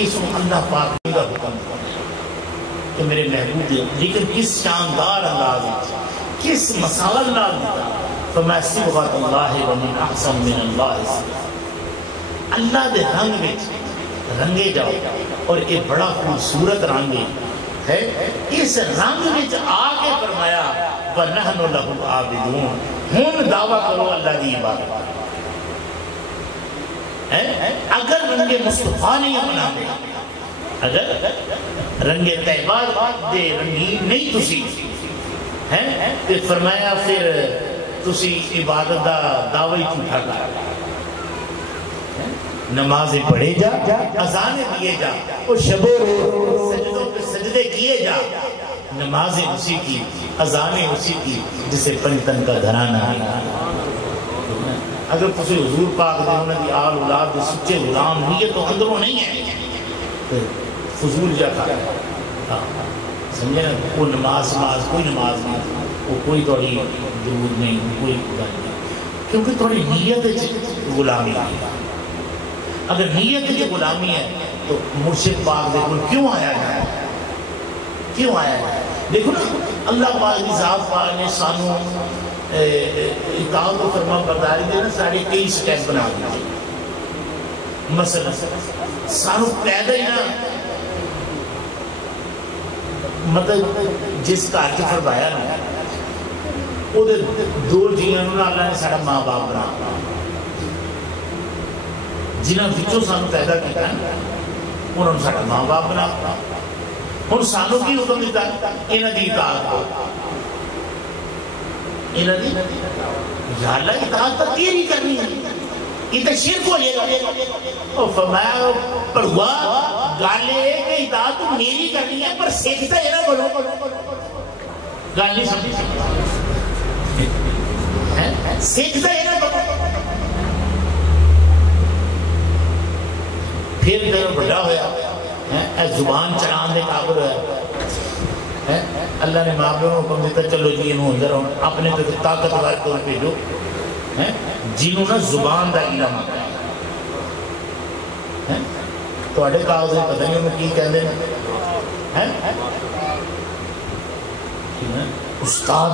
اس میں اللہ پاک کا حکم کہ میرے محبوب دے، لیکن کس شاندار انداز ہے، کس مثال نال دیتا، فَمَا صِبْغَةَ اللَّهِ وَمِنْ أَحْسَنُ مِنَ اللَّهِ، اللہ دے رنگ میں رنگے جاؤ، اور یہ بڑا خوبصورت رنگ ہے، اس رنگ میں آ کے فرمایا وَنَحْنُ لَهُ عَابِدُونَ، ہن دعویٰ کرو اللہ دی عبادت، اگر رنگ مصطفیٰ نہیں اپنا دے، اگر رنگ طیبہ دے رنگین نہیں تسی تو فرمایا پھر تسی عبادت دا دعوی جھوٹا کر، نمازیں پڑھے جا، اذانیں دیے جا، اور شب سجدوں پہ سجدے کیے جا، نمازیں اسی کی، اذانیں اسی کی جسے پنجتن کا گھرانہ ہے۔ اگر تسی حضور پاک دے انہوں نے آل اولاد دے سچے غلام نہیں تو اندروں نہیں ہے تو فضول جا کھا ہے، سمجھے نا؟ وہ نماز کوئی نماز نہیں، وہ کوئی توڑی درود نہیں، کوئی خدا نہیں، کیونکہ توڑی نیت غلامی ہے۔ اگر نیت جو غلامی ہے تو مرشد پاک دیکھو کیوں آیا ہے، کیوں آیا ہے؟ دیکھو نا اللہ پاک کی ذات پاک نے سانو اطاعت و فرما برداری دینا سارے کئی سٹیپ بنا دیے، مثلا سانو پیدا ہی نا مطلب جس گھر چ فرمایا نا وہ دو جیاں اللہ نے سارا ماں باپ بنا، جنہوں وچوں سانو پیدا کیا انہوں نے سارا ماں باپ بنا، ہن سانو کی حکم دیتا انہاں دی اطاعت کرو، انہاں دی یا اللہ اطاعت تو تیری کرنی ہے، یہ تو شرک ہو جائے گا، اور فرمایا پڑھوا گل ہے کہ اطاعت تو میری کرنی ہے پر سیکھتا ہے نا بڑھو گل نہیں سمجھ سیکھتا ہے نا بڑھو، پھر جب بڑا ہویا زبان چلان دے قابل ہویا، اللہ نے ماں باپ کو حکم دیتا چلو جی انہوں اندر اپنے تو طاقتور طور پہ جو جنہوں نے زبان دا علم آتا ہے، تو اڈے کاغذ پتہ نہیں انہوں کی کہہ دینا استاد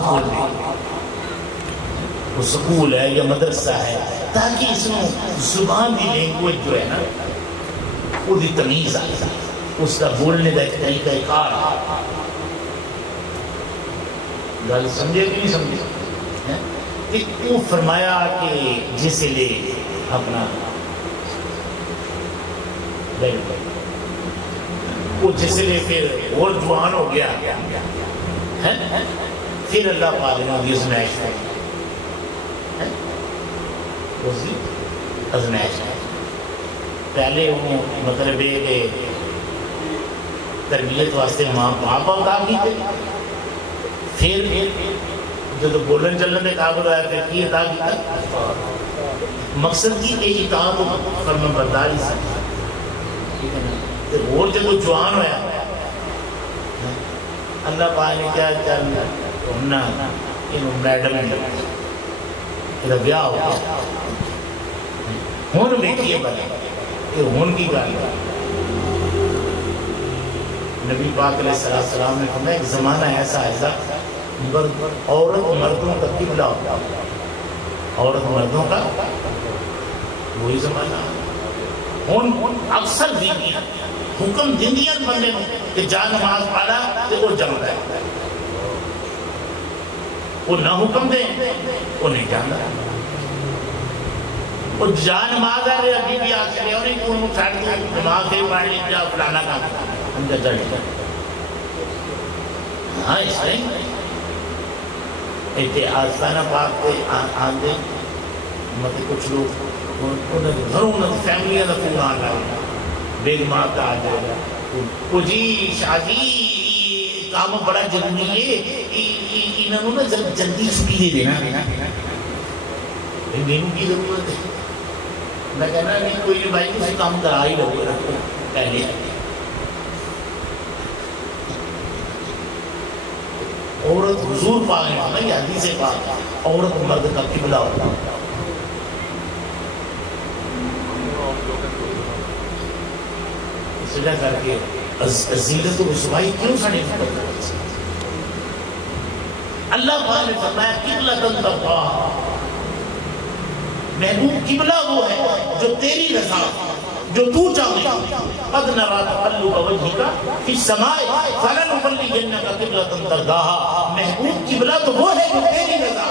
کو وہ سکول ہے یا مدرسہ ہے تاکہ اس میں زبان دی لینگویج جو ہے نا وہ دی تمیز آ جائے اس کا بولنے کا ایک طریقہ کار گل سمجھے کہ نہیں سمجھے کہ وہ فرمایا کہ جسے لے اپنا وہ جسے لے پھر اور جوان ہو گیا پھر اللہ پاک نے ہوگی ازمائش ہے ازمائش ہے پہلے وہ مطلب یہ کہ تربیت واسطے ماں باپ عطا کیتے پھر جب بولن چلنے میں قابل آیا پھر کی عطا کیتا مقصد کی کہ اطاعت و فرمان برداری سے اور جب جوان ہویا اللہ پاک نے کیا چل ہونا انہوں میڈم یہ بیاہ ہو گیا ہون بیٹھئے بنا کہ ہون کی گالی نبی پاک علیہ السلام نے فرمایا ایک زمانہ ایسا عورت مردوں کا قبلہ ہوتا عورت مردوں کا وہی زمانہ ہون اکثر بیویاں حکم دندیاں بندے کہ جا نماز پڑھا تو وہ جمع ہے وہ نہ حکم دے وہ نہیں جانا وہ جا نماز آ رہے ابھی بھی آتے رہے انہیں کون چھاڑ دیں نماز سے پڑھنے جا فلانا کام ہم جا جڑ جائیں ہاں اس لئے ایتے آستانہ پاک کے آندے مطلب کچھ لوگ انہیں گھروں انہیں فیملیاں دا پورا آنا بیگ ماں کا آ جائے وہ جی شادی کام بڑا ضروری ہے انہوں نے جلدی چھٹی دے دینا میرے کی ضرورت ہے میں کہنا نہیں کوئی بھائی کسی کام کرا ہی لگے رکھو پہلے عورت حضور پاک ہے یہ حدیث پاک عورت مرد کا قبلہ ہوتا اس لیے کر کے عزیلت و رسوائی کیوں سڑے اللہ پاک نے فرمایا قبلہ تنتقا محبوب قبلہ وہ ہے جو تیری رضا جو تو چاہے قد نرا تقلب وجهك فی السماء فلنولینک قبلۃ ترضاها محبوب قبلہ تو وہ ہے جو تیری رضا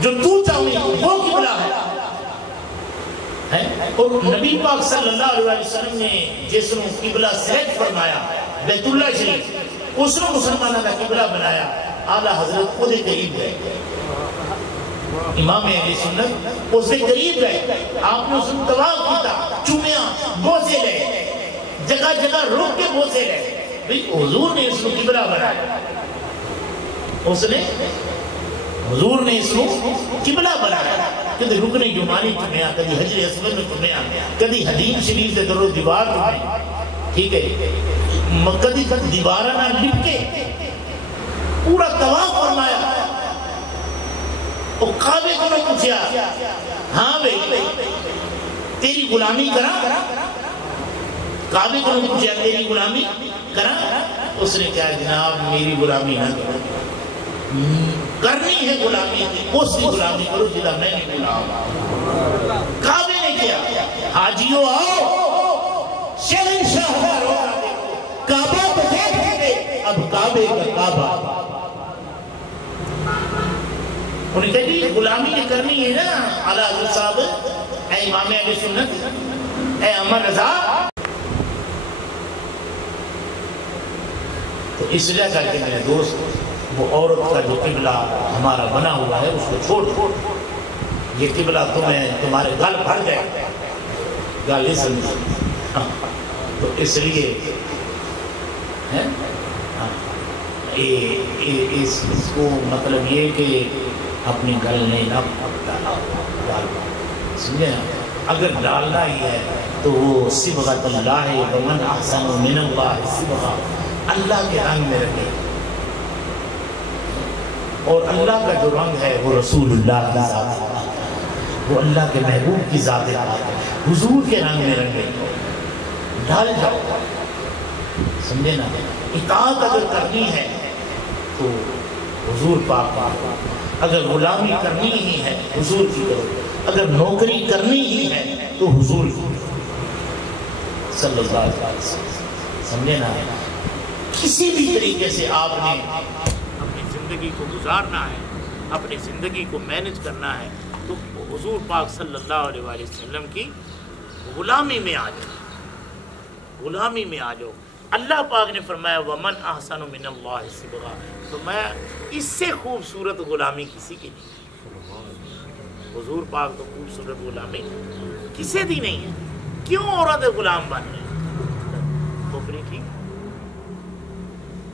جو تو چاہے وہ قبلہ ہے اور نبی پاک صلی اللہ علیہ وسلم نے جس نے قبلہ سلیکٹ فرمایا بیت اللہ شریف اس نے مسلمانوں کا قبلہ بنایا اعلیٰ حضرت خود قریب گئے امام اہل سنت اس سے قریب گئے آپ نے اس نے طواف کیتا چومیاں بوسے لے جگہ جگہ روک کے بوسے لے بھئی حضور نے اس کو قبلہ بنایا اس نے حضور نے اس کو قبلہ بنایا کدی رکن یمانی چومیاں کدی حجر اسود میں چومیاں کدی حدیم شریف سے درو دیوار چومیاں ٹھیک ہے کدی دیوارہ نہ لپ کے پورا طواف فرمایا وہ کعبے کو نے پوچھا ہاں بھئی تیری غلامی کرا کعبے کو نے پوچھا تیری غلامی کرا اس نے کہا جناب میری غلامی نہ کرو کرنی ہے غلامی اس کی غلامی کرو جدا میں نہیں غلام کعبے نے کیا حاجیو آؤ شہنشاہ کا روزہ دیکھو کعبہ تو دیکھ گئے اب کعبے کا کعبہ انہیں کہا جی غلامی یہ کرنی ہے نا اعلیٰ حضرت صاحب اے امام اہل سنت اے امر رضا تو اس لیے کہا کہ میرے دوست وہ عورت کا جو قبلہ ہمارا بنا ہوا ہے اس کو چھوڑ دو یہ قبلہ تمہیں تمہارے گل بھر جائے گل نہیں سمجھ تو اس لیے اس کو مطلب یہ کہ اپنی گل نہیں نہ ڈال سمجھے اگر ڈالنا ہی ہے تو وہ صبغۃ اللہ ومن احسن من اللہ صبغہ اللہ کے رنگ میں رکھے اور اللہ کا جو رنگ ہے وہ رسول اللہ کی ذات ہے وہ اللہ کے محبوب کی ذات ہے حضور کے رنگ میں رنگے ڈال جاؤ سمجھے نا اطاعت اگر کرنی ہے تو حضور پاک اگر غلامی کرنی ہی ہے حضور کی کرو، اگر نوکری کرنی ہی ہے تو حضور کی صلی اللہ علیہ وسلم، سمجھے نا؟ کسی بھی طریقے سے آپ نے اپنی زندگی کو گزارنا ہے، اپنی زندگی کو مینج کرنا ہے تو حضور پاک صلی اللہ علیہ وآلہ وسلم کی غلامی میں آ جاؤ، غلامی میں آ جاؤ۔ اللہ پاک نے فرمایا وَمَنْ أَحْسَنُ مِنَ اللَّهِ صِبْغًا، فرمایا اس سے خوبصورت غلامی کسی کی نہیں۔ حضور پاک تو خوبصورت غلامی کسی دی نہیں ہے، کیوں عورت غلام بن رہی؟ کفری ٹھیک،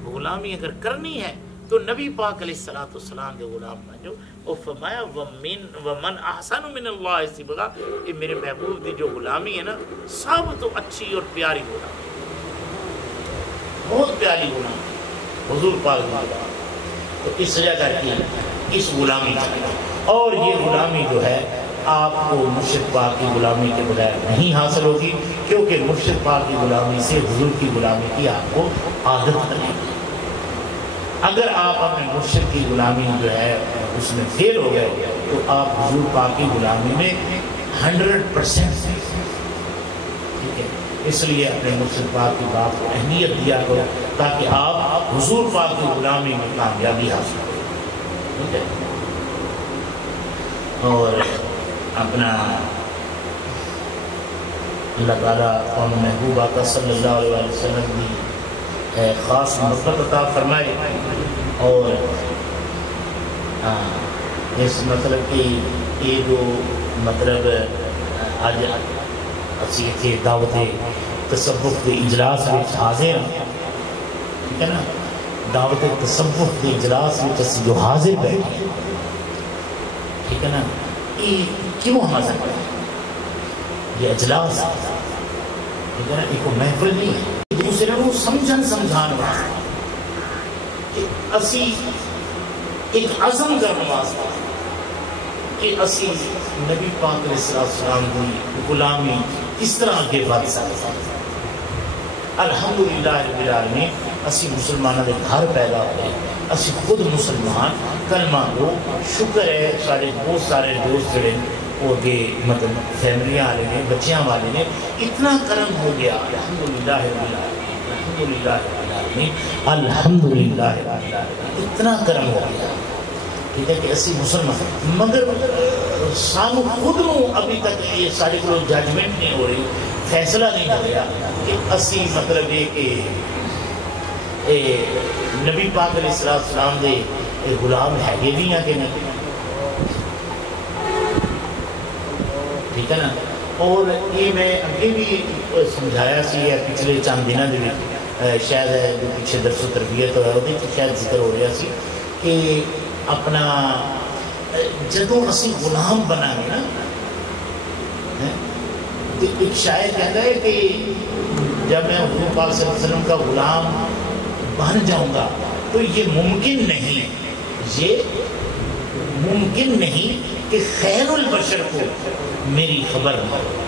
غلامی اگر کرنی ہے تو نبی پاک علیہ السلام کے غلام بن جاؤ۔ اور فرمایا وَمَنْ أَحْسَنُ مِنَ اللَّهِ صِبْغًا، یہ میرے محبوب دی جو غلامی ہے نا سب تو اچھی اور پیاری غلامی، بہت پیاری غلامی حضور پاک غلامی۔ تو اس وجہ کر کے اس غلامی کا، اور یہ غلامی جو ہے آپ کو مرشد پاک کی غلامی کے بغیر نہیں حاصل ہوگی، کیونکہ مرشد پاک کی غلامی سے حضور کی غلامی کی آپ کو عادت بنے گی۔ اگر آپ اپنے مرشد کی غلامی جو ہے اس میں فیل ہو گئے تو آپ حضور پاک کی غلامی میں 100% ٹھیک ہے۔ اس لیے اپنے مرشد پاک کی بات کو اہمیت دیا کرو تاکہ آپ حضور پاک کی غلامی میں کامیابی حاصل کریں، ٹھیک ہے۔ اور اپنا اللہ تعالیٰ اور محبوب آقا صلی اللہ علیہ وسلم کی خاص محبت عطا فرمائے، اور اس مطلب کہ یہ جو مطلب آج اسی اتنے دعوت تصوف کے اجلاس میں حاضر ہیں، ٹھیک ہے نا، دعوت تصوف کے اجلاس میں جو حاضر بیٹھے، ٹھیک ہے نا، یہ کیوں حاضر بیٹھے؟ یہ اجلاس ٹھیک ہے نا، یہ کوئی محفل نہیں ہے، دوسرے کو سمجھن سمجھان واسطے کہ اسی ایک عزم کرنے واسطے کہ اسی نبی پاک علیہ السلام کی غلامی کس طرح آگے بڑھ سکتے۔ الحمدللہ رب العالمین اسی مسلمانوں کے گھر پیدا ہوئے، اسی خود مسلمان کلمہ گو، شکر ہے سارے بہت سارے دوست جڑے وہ کے مطلب فیملیاں والے نے، بچیاں والے نے، اتنا کرم ہو گیا الحمدللہ رب العالمین، الحمدللہ رب العالمین، الحمدللہ رب العالمین، اتنا کرم ہو گیا، ٹھیک ہے کہ اسی مسلمان، مگر سانو خود نو ابھی تک یہ سارے کو ججمنٹ نہیں ہو رہی، فیصلہ نہیں ہو گیا کہ اسی مطلب یہ کہ نبی پاک علیہ السلام دے غلام ہے یہ بھی ہیں کہ نہیں، ٹھیک ہے نا۔ اور یہ میں اگے بھی سمجھایا سی ہے پچھلے چند دنوں میں، شاید جو پیچھے درس و تربیت ہوا وہ شاید ذکر ہو رہا سی کہ اپنا جدوں اسی غلام بنا گے نا، ایک شاعر کہتا ہے کہ جب میں حضور پاک صلی اللہ علیہ وسلم کا غلام بن جاؤں گا تو یہ ممکن نہیں، یہ ممکن نہیں کہ خیر البشر کو میری خبر نہ ہو۔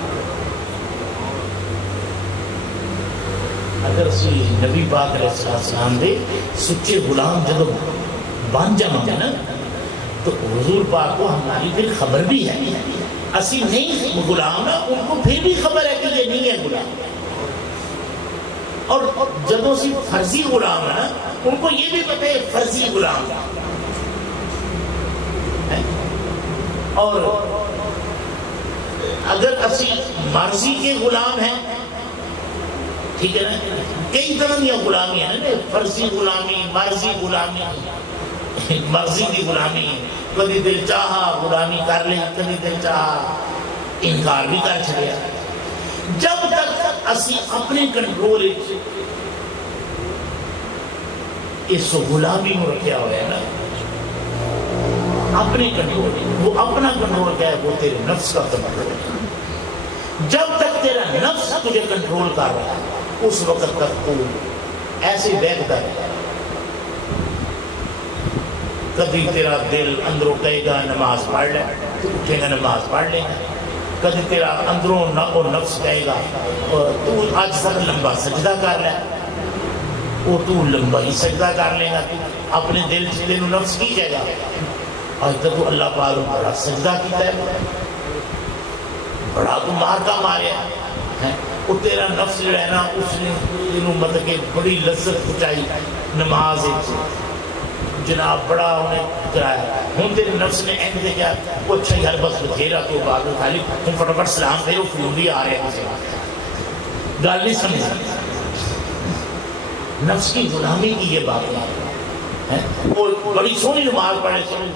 اگر اسی نبی پاک علیہ السلام دے سچے غلام جدو بن جاؤں گے نا تو حضور پاک کو ہماری پھر خبر بھی ہے، اسی نہیں غلام نا ان کو پھر بھی خبر ہے کہ یہ نہیں ہے غلام، اور جدو اسی فرضی غلام ہے نا ان کو یہ بھی پتہ ہے فرضی غلام ہے، اور اگر اسی مرضی کے غلام ہیں، ٹھیک ہے نا، کئی طرح کی غلامی ہے نا، فرضی غلامی، مرضی غلامی، مرضی کی غلامی، کبھی دل چاہا غلامی کر لیں، کبھی دل چاہا انکار بھی کر چھڑیا۔ جب تک اسی اپنے کنٹرول اس غلامی میں رکھیا ہوا ہے نا، اپنے کنٹرول، وہ اپنا کنٹرول کیا ہے، وہ تیرے نفس کا کنٹرول ہے۔ جب تک تیرا نفس تجھے کنٹرول کر رہا ہے اس وقت تک تو ایسے بیٹھتا ہے، کبھی تیرا دل اندروں کہے گا نماز پڑھ لے تو اٹھے گا نماز پڑھ لے گا، کبھی تیرا اندروں نفس کہے گا تو آج تک لمبا سجدہ کر لے، وہ تو لمبا ہی سجدہ کر لے گا، تو اپنے دل سے نفس کی کہے گا، آج تک تو اللہ پاک نے بڑا سجدہ کیتا ہے، بڑا تو مار کا ماریا ہے، وہ تیرا نفس جو ہے نا اس نے تینوں مطلب کہ بڑی لذت پہنچائی نماز جناب بڑا انہیں کرایا، ہوں تیرے نفس نے اینڈ دے کیا وہ اچھا ہی ہر بس بتھیرا تو بعد میں خالی ہوں فٹافٹ سلام دے وہ فون بھی آ رہے ہیں اسے گال نہیں سمجھ نفس کی غلامی کی یہ بات ہے، وہ بڑی سونی نماز پڑھے سونی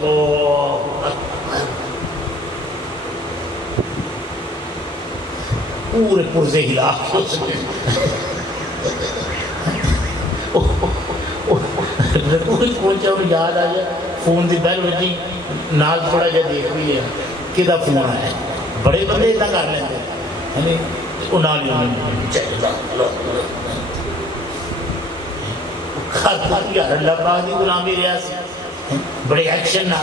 پورے پرزے ہلا کے اس نے پہنچا اور یاد آ گیا فون دی بیل بجی نال تھوڑا جا دیکھ بھی ہے کدا فون آیا، بڑے بندے اتنا کر لیتے ہیں وہ نال یار اللہ پاک دی غلامی ریاض بڑے ایکشن نہ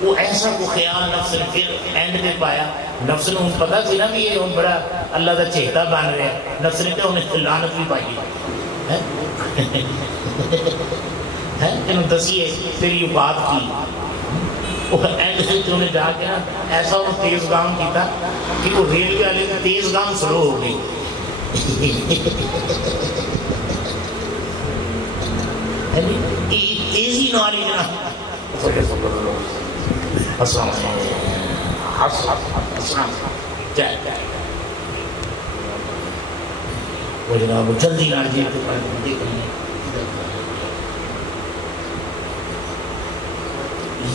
وہ ایسا کو خیال نفس نے پھر اینڈ پہ پایا، نفس نے ان پتا سی نا کہ یہ بڑا اللہ کا چہتا بن رہا ہے، نفس نے کہا انہیں لعنت بھی پائی ہے انہوں دسیے تیری بات کی وہ اینڈ سے انہیں جا کے ایسا انہوں تیز گام کیتا کہ وہ ریل کے والے تیز گام سلو ہو گئی تیزی نہ آ رہی نا السلام وہ جناب جلدی نہ جی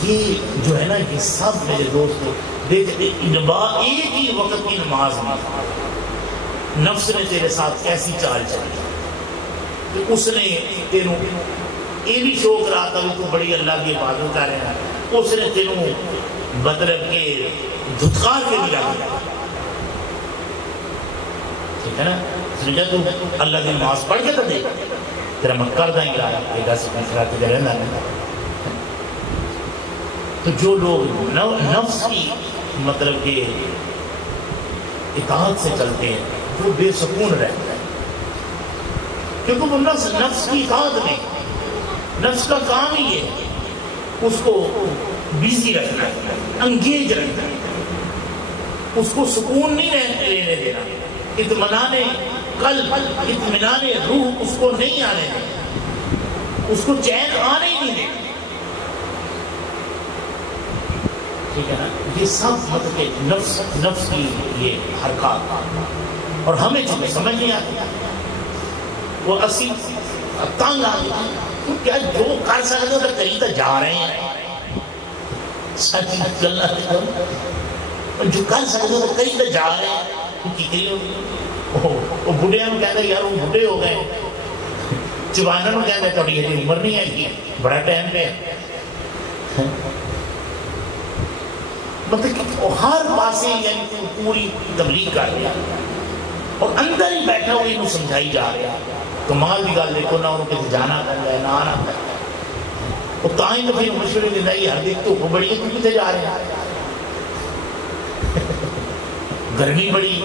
یہ جو ہے نا یہ سب میرے دوست دیکھتے ایک ہی وقت کی نماز میں نفس نے تیرے ساتھ کیسی چال چلی کہ اس نے تینوں یہ بھی شوق رہا تھا تو بڑی اللہ کی عبادت کر رہے ہیں، اس نے تینوں مطلب کہ دھتکار کے بھی لگا ٹھیک ہے نا سمجھا تو اللہ کی نماز پڑھ کے تو دیکھ تیرا میں کر دیں گا کہ دس مسئلہ کے رہنا ہے۔ تو جو لوگ نفس کی مطلب کہ اطاعت سے چلتے ہیں وہ بے سکون رہتا ہے، کیونکہ وہ نفس کی اطاعت نہیں، نفس کا کام ہی ہے اس کو بیزی رکھنا ہے، انگیج رکھنا ہے، اس کو سکون نہیں لینے دینا، اطمینان قلب اطمینان روح اس کو نہیں آنے دینا، اس کو چین آنے ہی نہیں دینا، ٹھیک ہے نا۔ یہ سب مطلب کہ نفس کی یہ حرکات اور ہمیں چونکہ سمجھ نہیں آتی وہ اسی تنگ آ گئی تو کیا جو کر سکتے ہو تو کہیں تو جا رہے ہیں سچ گلا جو کر سکتے ہو تو کہیں تو جا رہے ہیں وہ بڑھے ہم کہتے ہیں یار وہ بڑھے ہو گئے، جوانوں میں کہتے ہیں تھوڑی یہ عمر نہیں ہے کہ بڑا ٹائم پہ مطلب کہ ہر پاسے یعنی پوری تبلیغ کر رہا اور اندر ہی بیٹھا ہوئی انہوں سمجھائی جا رہا، کمال بھی گل دیکھو نہ انہوں کسی جانا کرتا ہے نہ آنا کرتا ہے، وہ تائیں تو پھر مشورے دیتا ہے یار دیکھ تو بڑی ہے تو کتے جا رہے ہیں گرمی بڑی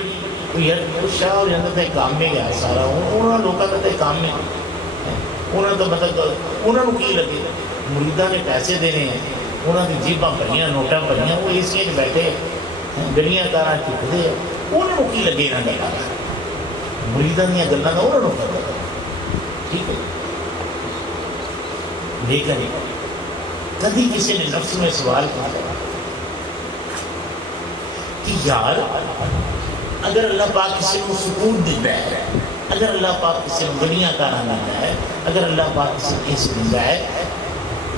یار شاہ اور اندر تے کام میں گیا سارا انہوں لوگوں کا تے کام میں انہوں تو مطلب انہوں نے کی لگے مریدہ نے پیسے دینے ہیں انہوں نے جیباں بھریاں نوٹاں بھریاں وہ اے سی بیٹھے گڑیاں کاراں چکتے ہیں انہوں کی لگے نہ گلا مریداں دیا گلاں کا انہوں نے پتا ٹھیک ہے۔ لیکن کبھی کسی نے نفس میں سوال کیا کہ یار اگر اللہ پاک کسی کو سکون دیتا ہے، اگر اللہ پاک کسی کو گڑیاں کاراں دیتا ہے، اگر اللہ پاک کسی کو ایسے دیتا ہے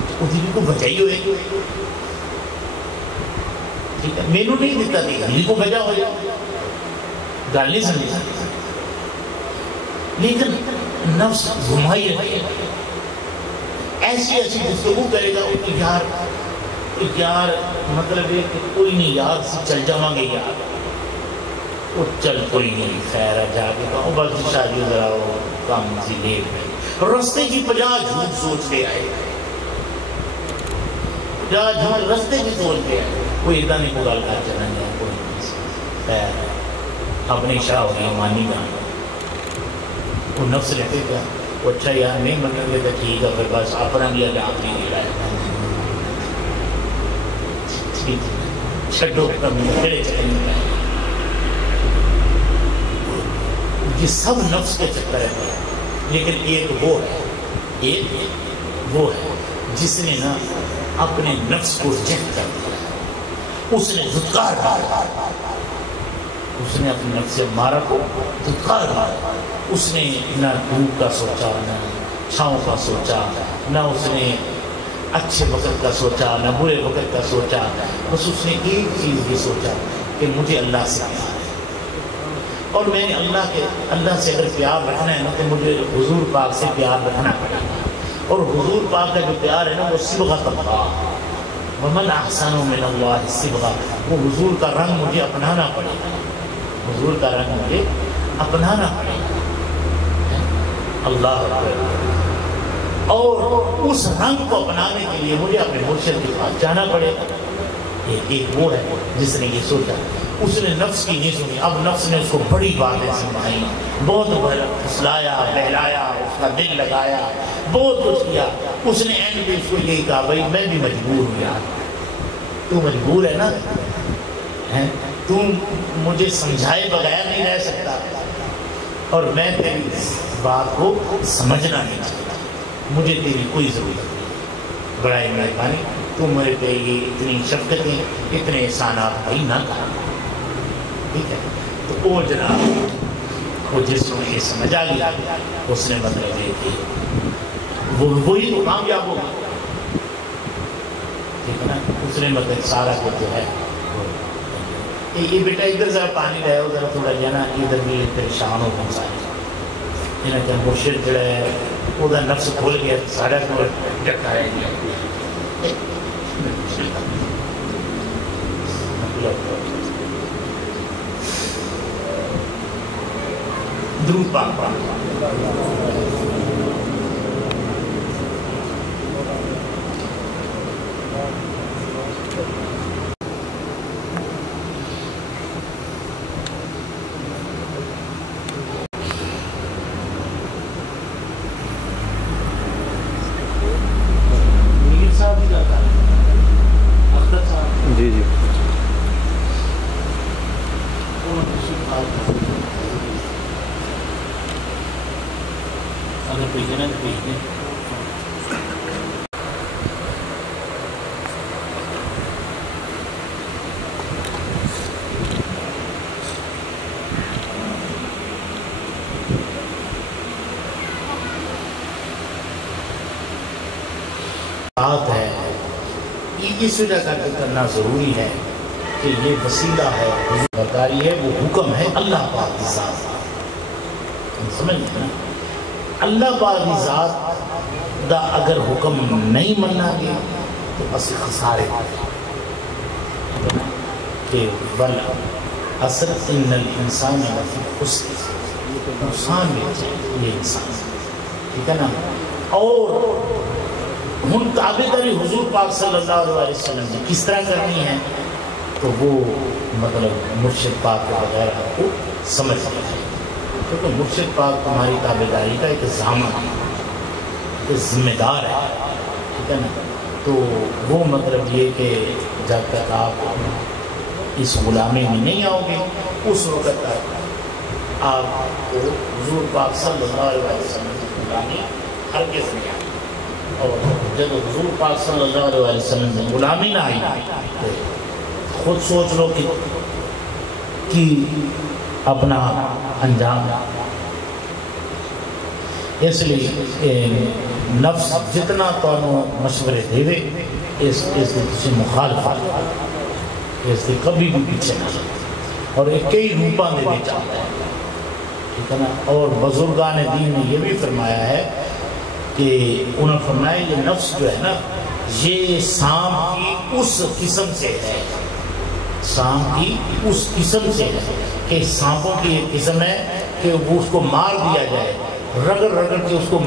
تو وہ کو بچائی ہوئے گی ٹھیک ہے، میں نے نہیں دیتا تھی دل کو بجا ہو جائے گل نہیں سمجھ لیکن نفس گھمائی رکھے ایسی ایسی گفتگو کرے گا یار مطلب ہے کہ کوئی نہیں یار چل جاؤں گے یار وہ چل کوئی نہیں خیر ہے جا کے کہوں بس شادی ذرا وہ کام سی لیٹ ہے رستے کی 50 جھوٹ سوچ کے آئے رستے کی سوچ کے آئے کوئی ادھا نہیں کو گل کر چلا گیا کوئی خیر اپنی شاہ ہو گئی مانی گا وہ نفس رہتے گا وہ اچھا یار نہیں منیں گے تو ٹھیک ہے، پھر بس اپنا بھی آزاد نہیں دے رہا ہے، چھٹو میرے چکر میں یہ سب نفس کے چکر ہے۔ لیکن ایک وہ ہے جس نے نا اپنے نفس کو ریجیکٹ کر دیا، اس نے دھتکار ڈالا، اس نے اپنے نفس امارہ کو دھتکار ڈالا، اس نے نہ دھوپ کا سوچا، نہ چھاؤں کا سوچا، نہ اس نے اچھے وقت کا سوچا، نہ برے وقت کا سوچا، بس اس نے ایک چیز یہ سوچا کہ مجھے اللہ سے پیار ہے، اور میں نے اللہ سے اگر پیار رکھنا ہے نا تو مجھے حضور پاک سے پیار رکھنا پڑے گا، اور حضور پاک کا جو پیار ہے نا وہ صبغۃ اللہ، ومن احسن من اللہ صبغہ، وہ حضور کا رنگ مجھے اپنانا پڑے گا، حضور کا رنگ مجھے اپنانا پڑے گا، اللہ اکبر، اور اس رنگ کو اپنانے کے لیے مجھے اپنے مرشد کے پاس جانا پڑے گا۔ ایک وہ ہے جس نے یہ سوچا، اس نے نفس کی نہیں سنی، اب نفس نے اس کو بڑی باتیں سمجھائی، بہت پھسلایا، بہلایا، اس کا دل لگایا، بہت کچھ کیا، اس نے اینڈ پہ اس کو یہی کہا بھائی میں بھی مجبور ہوں یار، تو مجبور ہے نا، تم مجھے سمجھائے بغیر نہیں رہ سکتا، اور میں تیری بات کو سمجھنا نہیں چاہتا، مجھے تیری کوئی ضرورت نہیں، بڑا مہربانی تو میرے پہ یہ اتنی شفقتیں، اتنے احسانات بھائی نہ کرنا، ٹھیک ہے؟ تو وہ جناب وہ جس کو یہ سمجھ آ گیا، اس نے مطلب یہ کہ وہی تو کامیاب ہوگا، ٹھیک ہے نا؟ اس نے مطلب سارا کچھ جو ہے یہ بیٹا ادھر ذرا پانی رہے، ادھر تھوڑا جو ہے نا ادھر بھی پریشان ہو پہنچا ہے کہ مرشد جو ہے وہ نفس کھول گیا، سارا کو ڈکا رہ گیا، درود پاک پاک جی جی اگر کوئی جنت بھیج دیں بات ہے، اس وجہ کا کرنا ضروری ہے کہ یہ وسیلہ ہے، برداری ہے، وہ حکم ہے اللہ پاک کی ذات، سمجھ نا؟ اللہ پاک کی ذات دا اگر حکم نہیں مننا گیا تو بس خسارے کہ بل اثر ان الانسان لفی خسر، نقصان میں یہ انسان، ٹھیک ہے نا؟ اور ہم تابعداری حضور پاک صلی اللہ علیہ وسلم نے کس طرح کرنی ہے تو وہ مطلب مرشد پاک کے بغیر آپ کو سمجھ سکتے ہیں، کیونکہ مرشد پاک تمہاری تابعداری کا ایک ضامن ہے، ایک ذمہ دار ہے، ٹھیک ہے نا؟ تو وہ مطلب یہ کہ جب تک آپ اس غلامی میں نہیں آؤ گے اس وقت تک آپ کو حضور پاک صلی اللہ علیہ وسلم کی غلامی ہرگز نہیں آئی، اور جب حضور پاک صلی اللہ علیہ وسلم نے غلامی نہ آئی تو خود سوچ لو کہ اپنا انجام، اس لیے نفس جتنا تانوں مشورے دے اس کی مخالفت، اس کی کبھی بھی پیچھے نہ جاتا، اور ایک کئی روپاں دے چاہتا ہے، ٹھیک ہے نا؟ اور بزرگان دین نے یہ بھی فرمایا ہے کہ انہوں نے فرمایا یہ نفس جو ہے نا یہ سانپ کی اس قسم سے ہے، سانپ کی اس قسم سے ہے کہ سانپوں کی ایک قسم ہے کہ وہ اس کو مار دیا جائے، رگڑ رگڑ کے اس کو